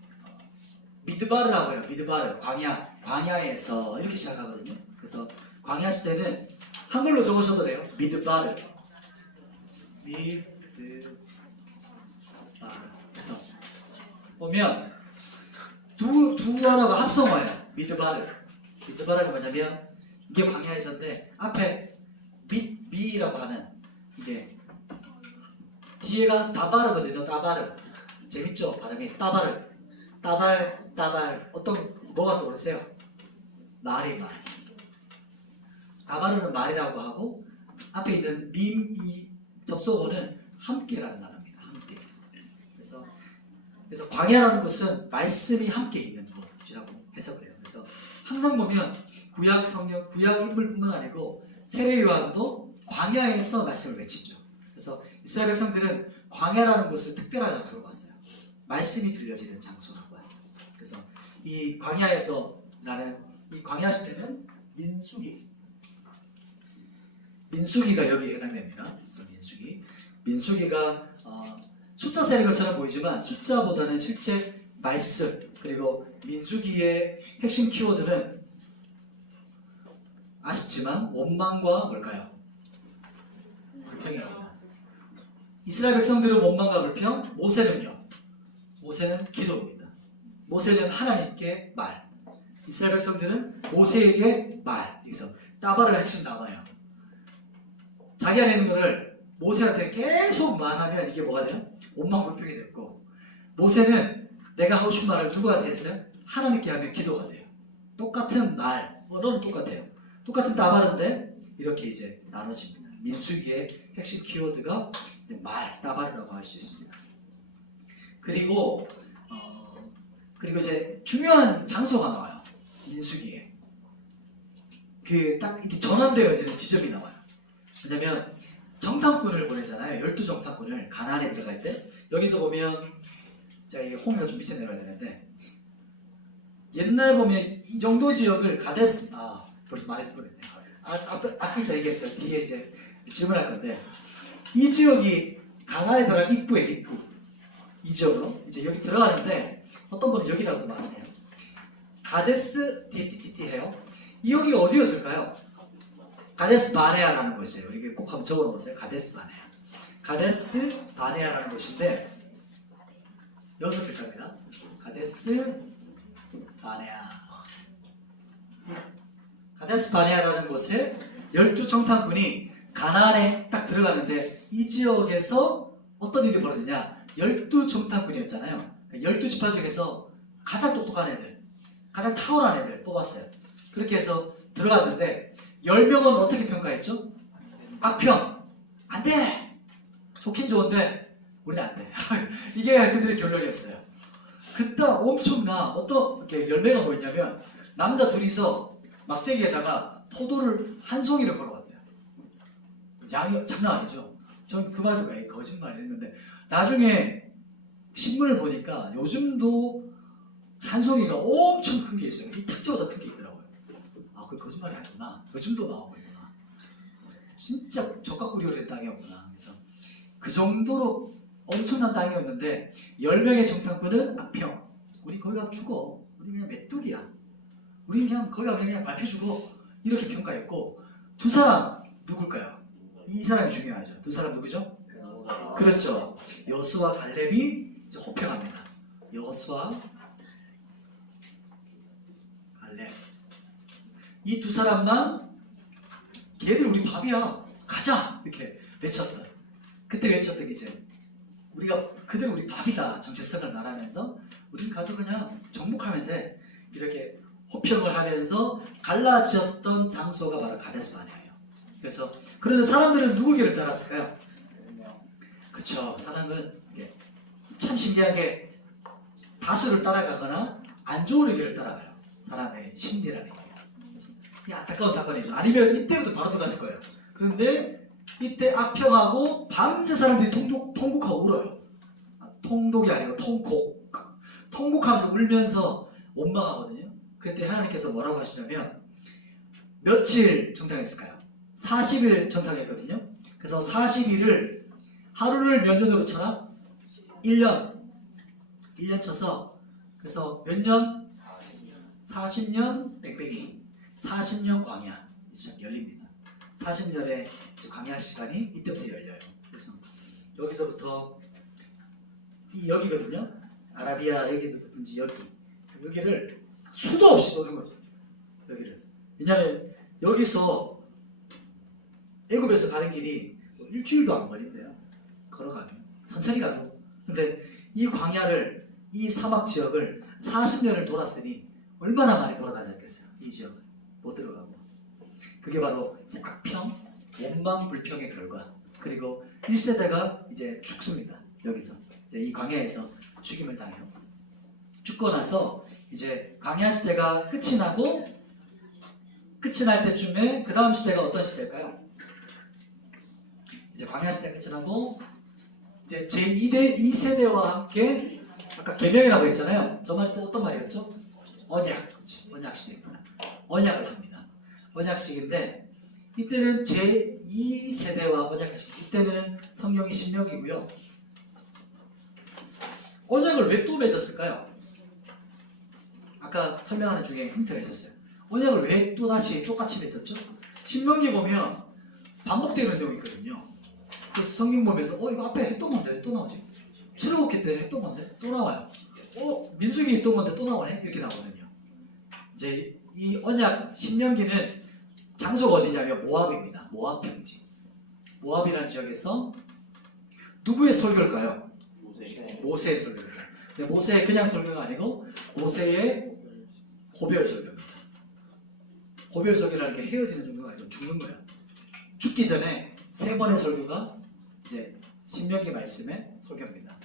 미드바르라고 해요. 미드바르, 광야에서 이렇게 시작하거든요. 그래서 광야 시대는 한글로 적으셔도 돼요. 미드바르. 그래서 보면 두 단어가 합성어예요. 미드바르가 뭐냐면 이게 광야에서인데 앞에 미라고 하는 이게 뒤에가 다바르거든요. 다바르. 재밌죠? 발음이 따발 뭐가 떠오르세요? 말. 다바르는 말이라고 하고 앞에 있는 이 접속어는 함께라는 단어입니다. 함께. 그래서 광야라는 것은 말씀이 함께 있는 곳이라고 해석을 해요. 그래서 항상 보면 구약 성경, 구약 인물뿐만 아니고 세례 요한도 광야에서 말씀을 외치죠. 그래서 이스라엘 백성들은 광야라는 곳을 특별한 장소로 봤어요. 말씀이 들려지는 장소라고 봤어요. 그래서 이 광야에서 나는 이 광야 시대는 민수기가 여기에 해당됩니다. 그래서 민수기가 숫자 세는 것처럼 보이지만 숫자보다는 실제 말씀 그리고 민수기의 핵심 키워드는 아쉽지만 원망과 뭘까요? 불평입니다. 이스라엘 백성들은 원망과 불평, 모세는 기도입니다. 모세는 하나님께 말, 이스라엘 백성들은 모세에게 말. 그래서 따바르가 핵심 단어예요. 자기 안에 있는 것을 모세한테 계속 말하면 이게 뭐가 돼요? 원망 불평이 됐고, 모세는 내가 하고 싶은 말을 누구한테 했어요? 하나님께 하면 기도가 돼요. 똑같은 말, 언어는 똑같아요. 똑같은 따바르인데 이렇게 이제 나눠집니다. 민수기의 핵심 키워드가 이제 말, 따바르라고 할 수 있습니다. 그리고 이제 중요한 장소가 나와요. 민수기에 딱 이렇게 전환되어지는 지점이 나와요. 왜냐면 정탐꾼을 보내잖아요. 12정탐꾼을 가나안에 들어갈 때 여기서 보면 제가 이 홍해가 좀 밑에 내려야 되는데 옛날 보면 이 정도 지역을 가데스 벌써 말해줄 뻔했네. 아까 제가 얘기했어요. 뒤에 이제 질문할 건데 이 지역이 가나안에 들어갈 입구에 이 지역으로 이제 여기 들어가는데 어떤 분은 여기라고 말해요. 가데스 TTT 해요. 이 여기가 어디였을까요? 가데스 바네아라는 곳이에요. 이게 꼭 한번 적어놓으세요. 가데스 바네아라는 곳인데 6글자입니다. 가데스 바네아라는 곳에 12정탐꾼이 가나안에 딱 들어가는데 이 지역에서 어떤 일이 벌어지냐? 12정탐꾼이었잖아요. 12지파 중에서 가장 똑똑한 애들, 가장 탁월한 애들 뽑았어요. 그렇게 해서 들어갔는데 10명은 어떻게 평가했죠? 악평! 안 돼! 좋긴 좋은데 우리는 안 돼. 이게 그들의 결론이었어요. 그때 엄청나 이렇게 열매가 뭐였냐면 남자 둘이서 막대기에다가 포도를 한 송이를 걸어왔대요. 양이 장난 아니죠. 전 그 말 듣고 거짓말 했는데 나중에 신문을 보니까 요즘도 한 송이가 엄청 큰 게 있어요. 이 탁자보다 큰 게 있더라고요. 그 거짓말이 아니구나. 요즘도 나오고 있구나. 진짜 적각구리로 된 땅이었구나. 그래서 그 정도로 엄청난 땅이었는데 10명의 정탐꾼은 악평. 우리 거기 가면 죽어. 우리 그냥 메뚜기야. 우리 그냥 거기 가면 그냥 밟혀 죽어. 이렇게 평가했고 두 사람 누굴까요? 이 사람이 중요하죠. 두 사람 누구죠? 그렇죠. 여수와 갈렙이 이제 호평합니다. 여수와 갈렙. 이 두 사람만 걔들 우리 밥이야 가자 이렇게 외쳤던 그때 외쳤던 게 이제 우리가 그들 우리 밥이다 정체성을 말하면서 우린 가서 그냥 정복하면 돼 이렇게 호평을 하면서 갈라졌던 장소가 바로 가데스 바네아예요. 그래서 그런데 사람들은 누구 길을 따랐을까요? 그렇죠. 사람은 이게 참 신기하게 다수를 따라가거나 안 좋은 길을 따라가요. 사람의 심리라는 게. 이 안타까운 사건이죠. 아니면 이때부터 바로 들어갔을 거예요. 그런데 이때 악평하고 밤새 사람들이 통곡하고 울어요. 통독이 아니고 통곡. 통곡하면서 울면서 원망하거든요. 그때 하나님께서 뭐라고 하시냐면 며칠 정탐했을까요? 40일 정탐했거든요. 그래서 40일을 하루를 몇 년으로 쳐라? 1년 쳐서 그래서 몇 년? 40년 빽빽이 40년 광야 시작 열립니다. 40년의 광야 시간이 이때부터 열려요. 그래서 여기서부터 여기거든요. 아라비아 여기부터든지 여기를 수도 없이 도는 거죠. 여기를. 왜냐하면 여기서 애굽에서 가는 길이 일주일도 안 걸린대요. 걸어가면 천천히 가도. 근데 이 광야를 이 사막 지역을 40년을 돌았으니 얼마나 많이 돌아다녔겠어요. 이 지역을 못 들어가고. 그게 바로 이제 악평, 원망, 불평의 결과. 그리고 1세대가 이제 죽습니다. 여기서 이제 이 광야에서 죽임을 당해요. 죽고 나서 이제 광야 시대가 끝이 나고 끝이 날 때쯤에 그 다음 시대가 어떤 시대일까요? 이제 광야 시대 끝이 나고 이제 제2세대와 함께 아까 계명이라고 했잖아요. 저 말이 또 어떤 말이었죠? 언약. 그렇죠. 언약 시대입니다. 언약을 합니다. 언약식인데 이때는 제2세대와 언약식. 이때는 성경이 신명이고요. 언약을 왜 또 맺었을까요? 아까 설명하는 중에 힌트가 있었어요. 언약을 왜 또 다시 똑같이 맺었죠? 신명기 보면 반복되는 내용이 있거든요. 그래서 성경 보면서 이거 앞에 했던 건데 왜 또 나오지? 출애굽기 때 했던 건데 또 나와요. 민수기 했던 건데 또 나오네? 이렇게 나오거든요. 이제 이 언약 신명기는 장소가 어디냐면 모압입니다. 모압 평지. 모압이라는 지역에서 누구의 설교일까요? 모세의 설교입니다. 근데 모세의 그냥 설교가 아니고 모세의 고별 설교입니다. 고별 설교라는 게 헤어지는 정도가 아니고 죽는 거예요. 죽기 전에 3번의 설교가 이제 신명기 말씀의 설교입니다.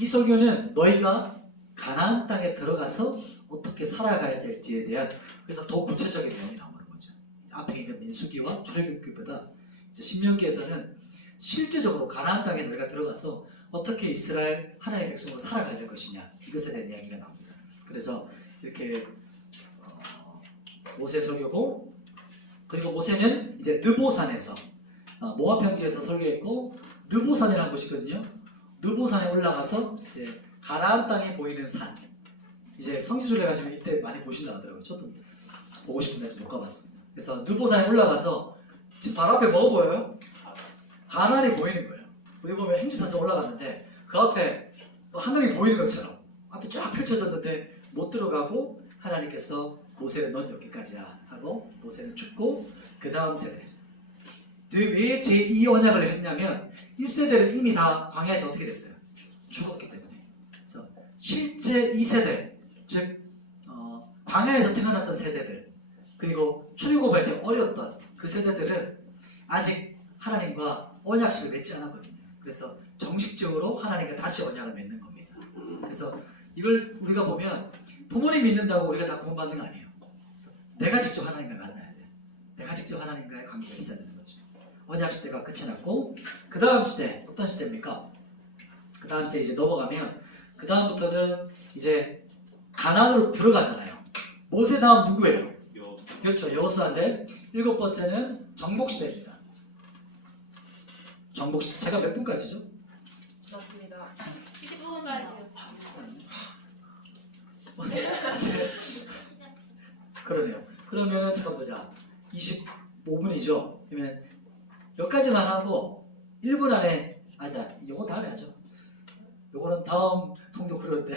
이 설교는 너희가 가나안 땅에 들어가서 어떻게 살아가야 될지에 대한 그래서 더 구체적인 내용이 나오는 거죠. 앞에 있는 민수기와 출애굽기보다 이제 신명기에서는 실제적으로 가나안 땅에 너희가 들어가서 어떻게 이스라엘 하나님의 백성으로 살아가야 될 것이냐 이것에 대한 이야기가 나옵니다. 그래서 이렇게 모세 설교고 그리고 모세는 이제 느보산에서 모압 평지에서 설교했고 느보산이라는 곳이 있거든요. 느보산에 올라가서 이제 가나안 땅이 보이는 산. 이제 성지순례 가시면 이때 많이 보신다 하더라고요. 저도 보고 싶은데 못 가봤습니다. 그래서 느보산에 올라가서 지금 바로 앞에 뭐 보여요? 가나안이 보이는 거예요. 우리 보면 행주산에서 올라갔는데 그 앞에 또 한강이 보이는 것처럼 앞에 쫙 펼쳐졌는데 못 들어가고 하나님께서 모세는 넌 여기까지야 하고 모세는 죽고 그 다음 세대 왜 제2 언약을 했냐면 1세대는 이미 다 광야에서 어떻게 됐어요? 죽었기 때문에. 그래서 실제 2세대 즉 광야에서 태어났던 세대들 그리고 출애굽할 때 어렸던 그 세대들은 아직 하나님과 언약식을 맺지 않았거든요. 그래서 정식적으로 하나님과 다시 언약을 맺는 겁니다. 그래서 이걸 우리가 보면 부모님 믿는다고 우리가 다 구원받는 거 아니에요. 그래서 내가 직접 하나님과 만나야 돼. 내가 직접 하나님과의 관계가 있어야 되는 거죠. 언약 시대가 끝이 났고 그 다음 시대 어떤 시대입니까? 그 다음 시대 이제 넘어가면 그 다음부터는 이제 가나안으로 들어가잖아요. 모세 다음 누구예요? 그렇죠. 여호수아인데 7번째는 정복 시대입니다. 정복 시대 제가 몇 분까지죠? 맞습니다. 15분까지였어요. 그러네요. 그러면은 잠깐 보자. 25분이죠. 그러면 몇 가지만 하고 1분 안에 아니다. 이거 다음에 하죠. 요거는 다음 통독 그런데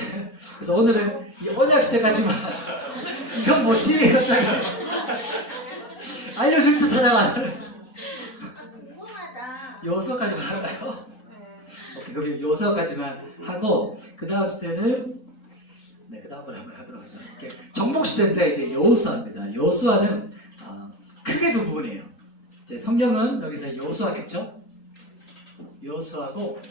그래서 오늘은 이 언약 시대까지만 이건 뭐지? 갑자기 알려줄 듯 하다가 안 알려줘. 궁금하다. 요소까지만 할까요? 네. 오케이, 그럼 요소까지만 하고 그 다음 시대는 그 다음번에 한번 하도록 하죠. 정복 시대인데 이제 여호수아입니다. 여호수아는 크게 두 부분이에요. 이제 성경은 여기서 여호수아겠죠? 여호수아고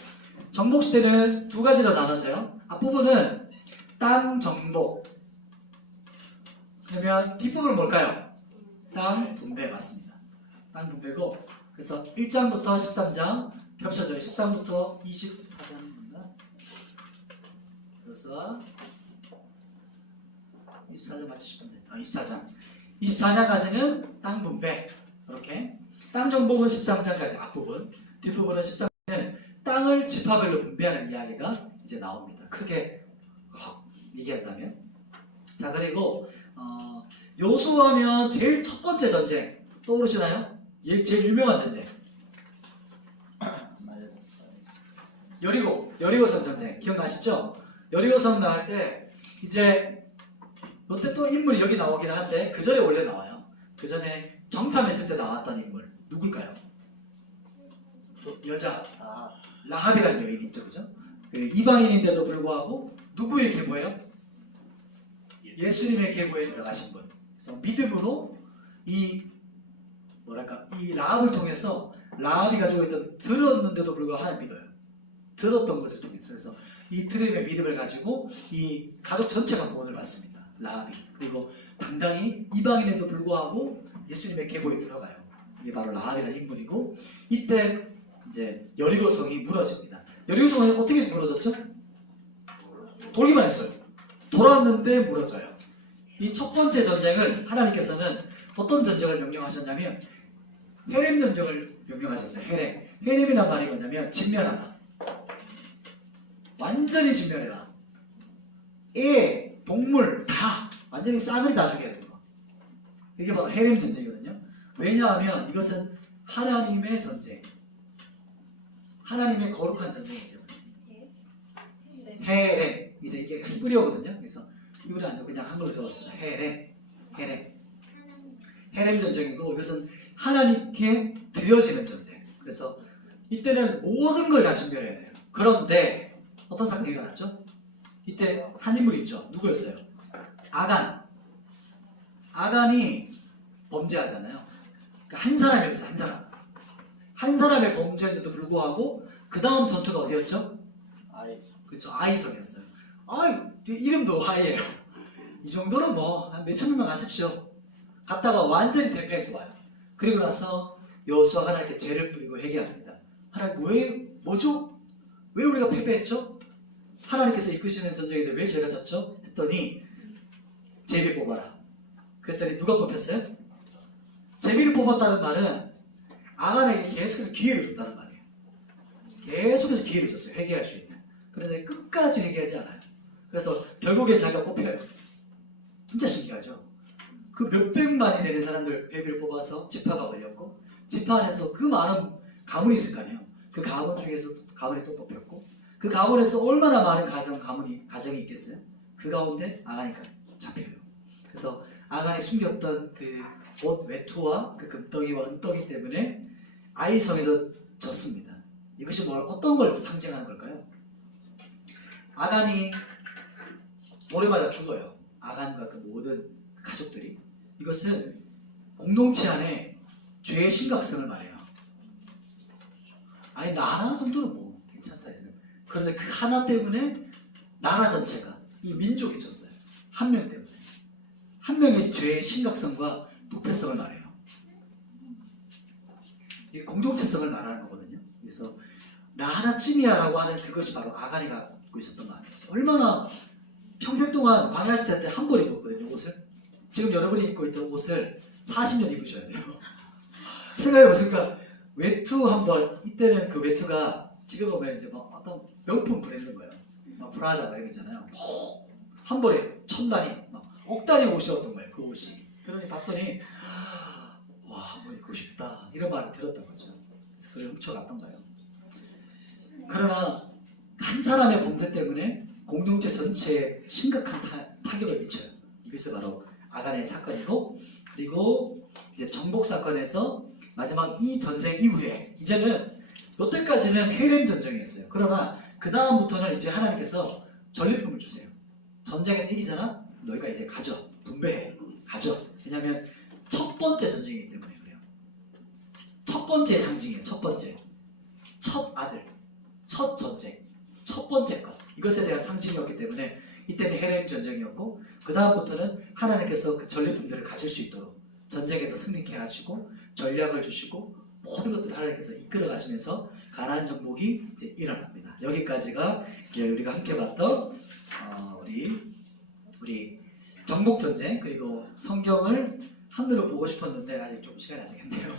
정복 시대는 두 가지로 나눠져요. 앞부분은 땅 정복. 그러면 뒷부분은 뭘까요? 땅 분배 맞습니다. 땅 분배고 그래서 1장부터 13장 겹쳐져요. 13부터 24장입니다. 여호수아 24장 맞추시면 돼요. 24장. 24장까지는 땅 분배. 이렇게. 땅 정복은 13장까지 앞부분. 뒷부분은 13장은 땅을 지파별로 분배하는 이야기가 이제 나옵니다. 크게 얘기한다면. 자, 그리고 여호수아하면 제일 첫 번째 전쟁 떠오르시나요? 제일 유명한 전쟁. 여리고성 전쟁 기억나시죠? 여리고성 나갈 때 이제 롯데 또 인물이 여기 나오긴 한데 그 전에 원래 나와요. 그 전에 정탐했을 때 나왔던 인물 누굴까요? 여자 라합이라는 여인이 있죠, 그죠? 그 이방인인데도 불구하고 누구의 계보예요? 예수님의 계보에 들어가신 분. 그래서 믿음으로 이 라합을 통해서 라합이 가지고 있던 들었는데도 불구하고 하나님 믿어요. 들었던 것을 통해서 그래서 이 들음의 믿음을 가지고 이 가족 전체가 구원을 받습니다. 라합이. 그리고 당당히 이방인에도 불구하고 예수님의 계보에 들어가요. 이게 바로 라합이라는 인물이고 이때 이제 여리고성이 무너집니다. 여리고성은 어떻게 무너졌죠? 돌기만 했어요. 돌았는데 무너져요. 이 첫 번째 전쟁을 하나님께서는 어떤 전쟁을 명령하셨냐면 헤렘 전쟁을 명령하셨어요. 헤렘이란 말이 뭐냐면 진멸하다. 완전히 진멸해라. 애, 동물 다 완전히 싸그리 다 죽여야 되는 거. 이게 바로 헤렘 전쟁이거든요. 왜냐하면 이것은 하나님의 전쟁, 하나님의 거룩한 전쟁이기 때문에. 헤렘 이제 이게 히브리어거든요. 그래서 히브리 안 적고 그냥 한글로 적었습니다. 헤렘 전쟁이고 이것은 하나님께 드려지는 전쟁. 그래서 이때는 모든 걸 다 진멸해야 돼요. 그런데 어떤 사건이 일어났죠? 이때 한 인물이 있죠. 누구였어요? 아간이 범죄하잖아요. 그러니까 한 사람이었어요. 한 사람의 범죄인데도 불구하고 그 다음 전투가 어디였죠? 그렇죠. 아이성이었어요. 이름도 아이예요. 이 정도는 뭐 한 몇천 명 가십시오. 갔다가 완전히 대패해서 와요. 그리고 나서 여호수아가 하나님께 죄를 뿌리고 회개합니다. 하나님 뭐죠? 왜 우리가 패배했죠? 하나님께서 이끄시는 전쟁인데 왜 저희가 졌죠? 했더니 제비 뽑아라. 그랬더니 누가 뽑혔어요? 제비를 뽑았다는 말은 아간에게 계속해서 기회를 줬다는 말이에요. 계속해서 기회를 줬어요. 회개할 수 있는. 그런데 끝까지 회개하지 않아요. 그래서 결국엔 자기가 뽑혀요. 진짜 신기하죠? 그 몇백만이 되는 사람들 베비를 뽑아서 지파가 걸렸고 지파 안에서 그 많은 가문이 있을 거 아니에요. 그 가문 중에서 가문이 또 뽑혔고 그 가문에서 얼마나 많은 가정이 있겠어요? 그 가운데 아간이 잡혀요. 그래서 아간이 숨겼던 그 옷 외투와 그 금덩이와 은덩이 때문에 아이성에서 졌습니다. 이것이 어떤 걸 상징하는 걸까요? 아간이 돌에 맞아 죽어요. 아간과 그 모든 가족들이. 이것은 공동체 안에 죄의 심각성을 말해요. 나 하나 정도는 뭐 괜찮다. 그런데 그 하나 때문에 나라 전체가 이 민족이 졌어요. 한 명 때문에. 한 명의 죄의 심각성과 부패성을 말해요. 이게 공동체성을 말하는 거거든요. 그래서 나 하나쯤이야 라고 하는 그것이 바로 아간이 갖고 있었던 마음이었어요. 얼마나 평생 동안 광야 시대 때 한 벌 입었거든요. 옷을. 지금 여러분이 입고 있던 옷을 40년 입으셔야 돼요. 생각해보니까 외투 한 번, 이때는 그 외투가 지금 보면 이제 막 어떤 명품 브랜드인 거예요. 막 프라다 이런 거 있잖아요. 한 벌에 1000단위, 억 단위 옷이었던 거예요. 그 옷이. 그러니 봤더니 와, 한번 입고 싶다 이런 말을 들었던 거죠. 그래서 그걸 훔쳐갔던 거예요. 그러나 한 사람의 범죄 때문에 공동체 전체에 심각한 타격을 미쳐요. 이것이 바로 아간의 사건이고, 그리고 이제 정복 사건에서 마지막 이 전쟁 이후에 이제는 여태까지는 헤렘 전쟁이었어요. 그러나 그 다음부터는 이제 하나님께서 전리품을 주세요. 전쟁에서 이기잖아? 너희가 이제 가져, 분배해, 가져. 왜냐하면 첫 번째 전쟁이기 때문에 그래요. 첫 번째 상징이에요. 첫 번째, 첫 아들, 첫 전쟁, 첫 번째 것. 이것에 대한 상징이었기 때문에 이때는 헤렘 전쟁이었고, 그 다음부터는 하나님께서 그 전리품들을 가질 수 있도록 전쟁에서 승리케 하시고 전략을 주시고 모든 것들을 하나님께서 이끌어 가시면서 가나안 정복이 이제 일어납니다. 여기까지가 이제 우리가 함께 봤던 우리 정복 전쟁, 그리고 성경을 한눈으로 보고 싶었는데 아직 좀 시간이 안 되겠네요.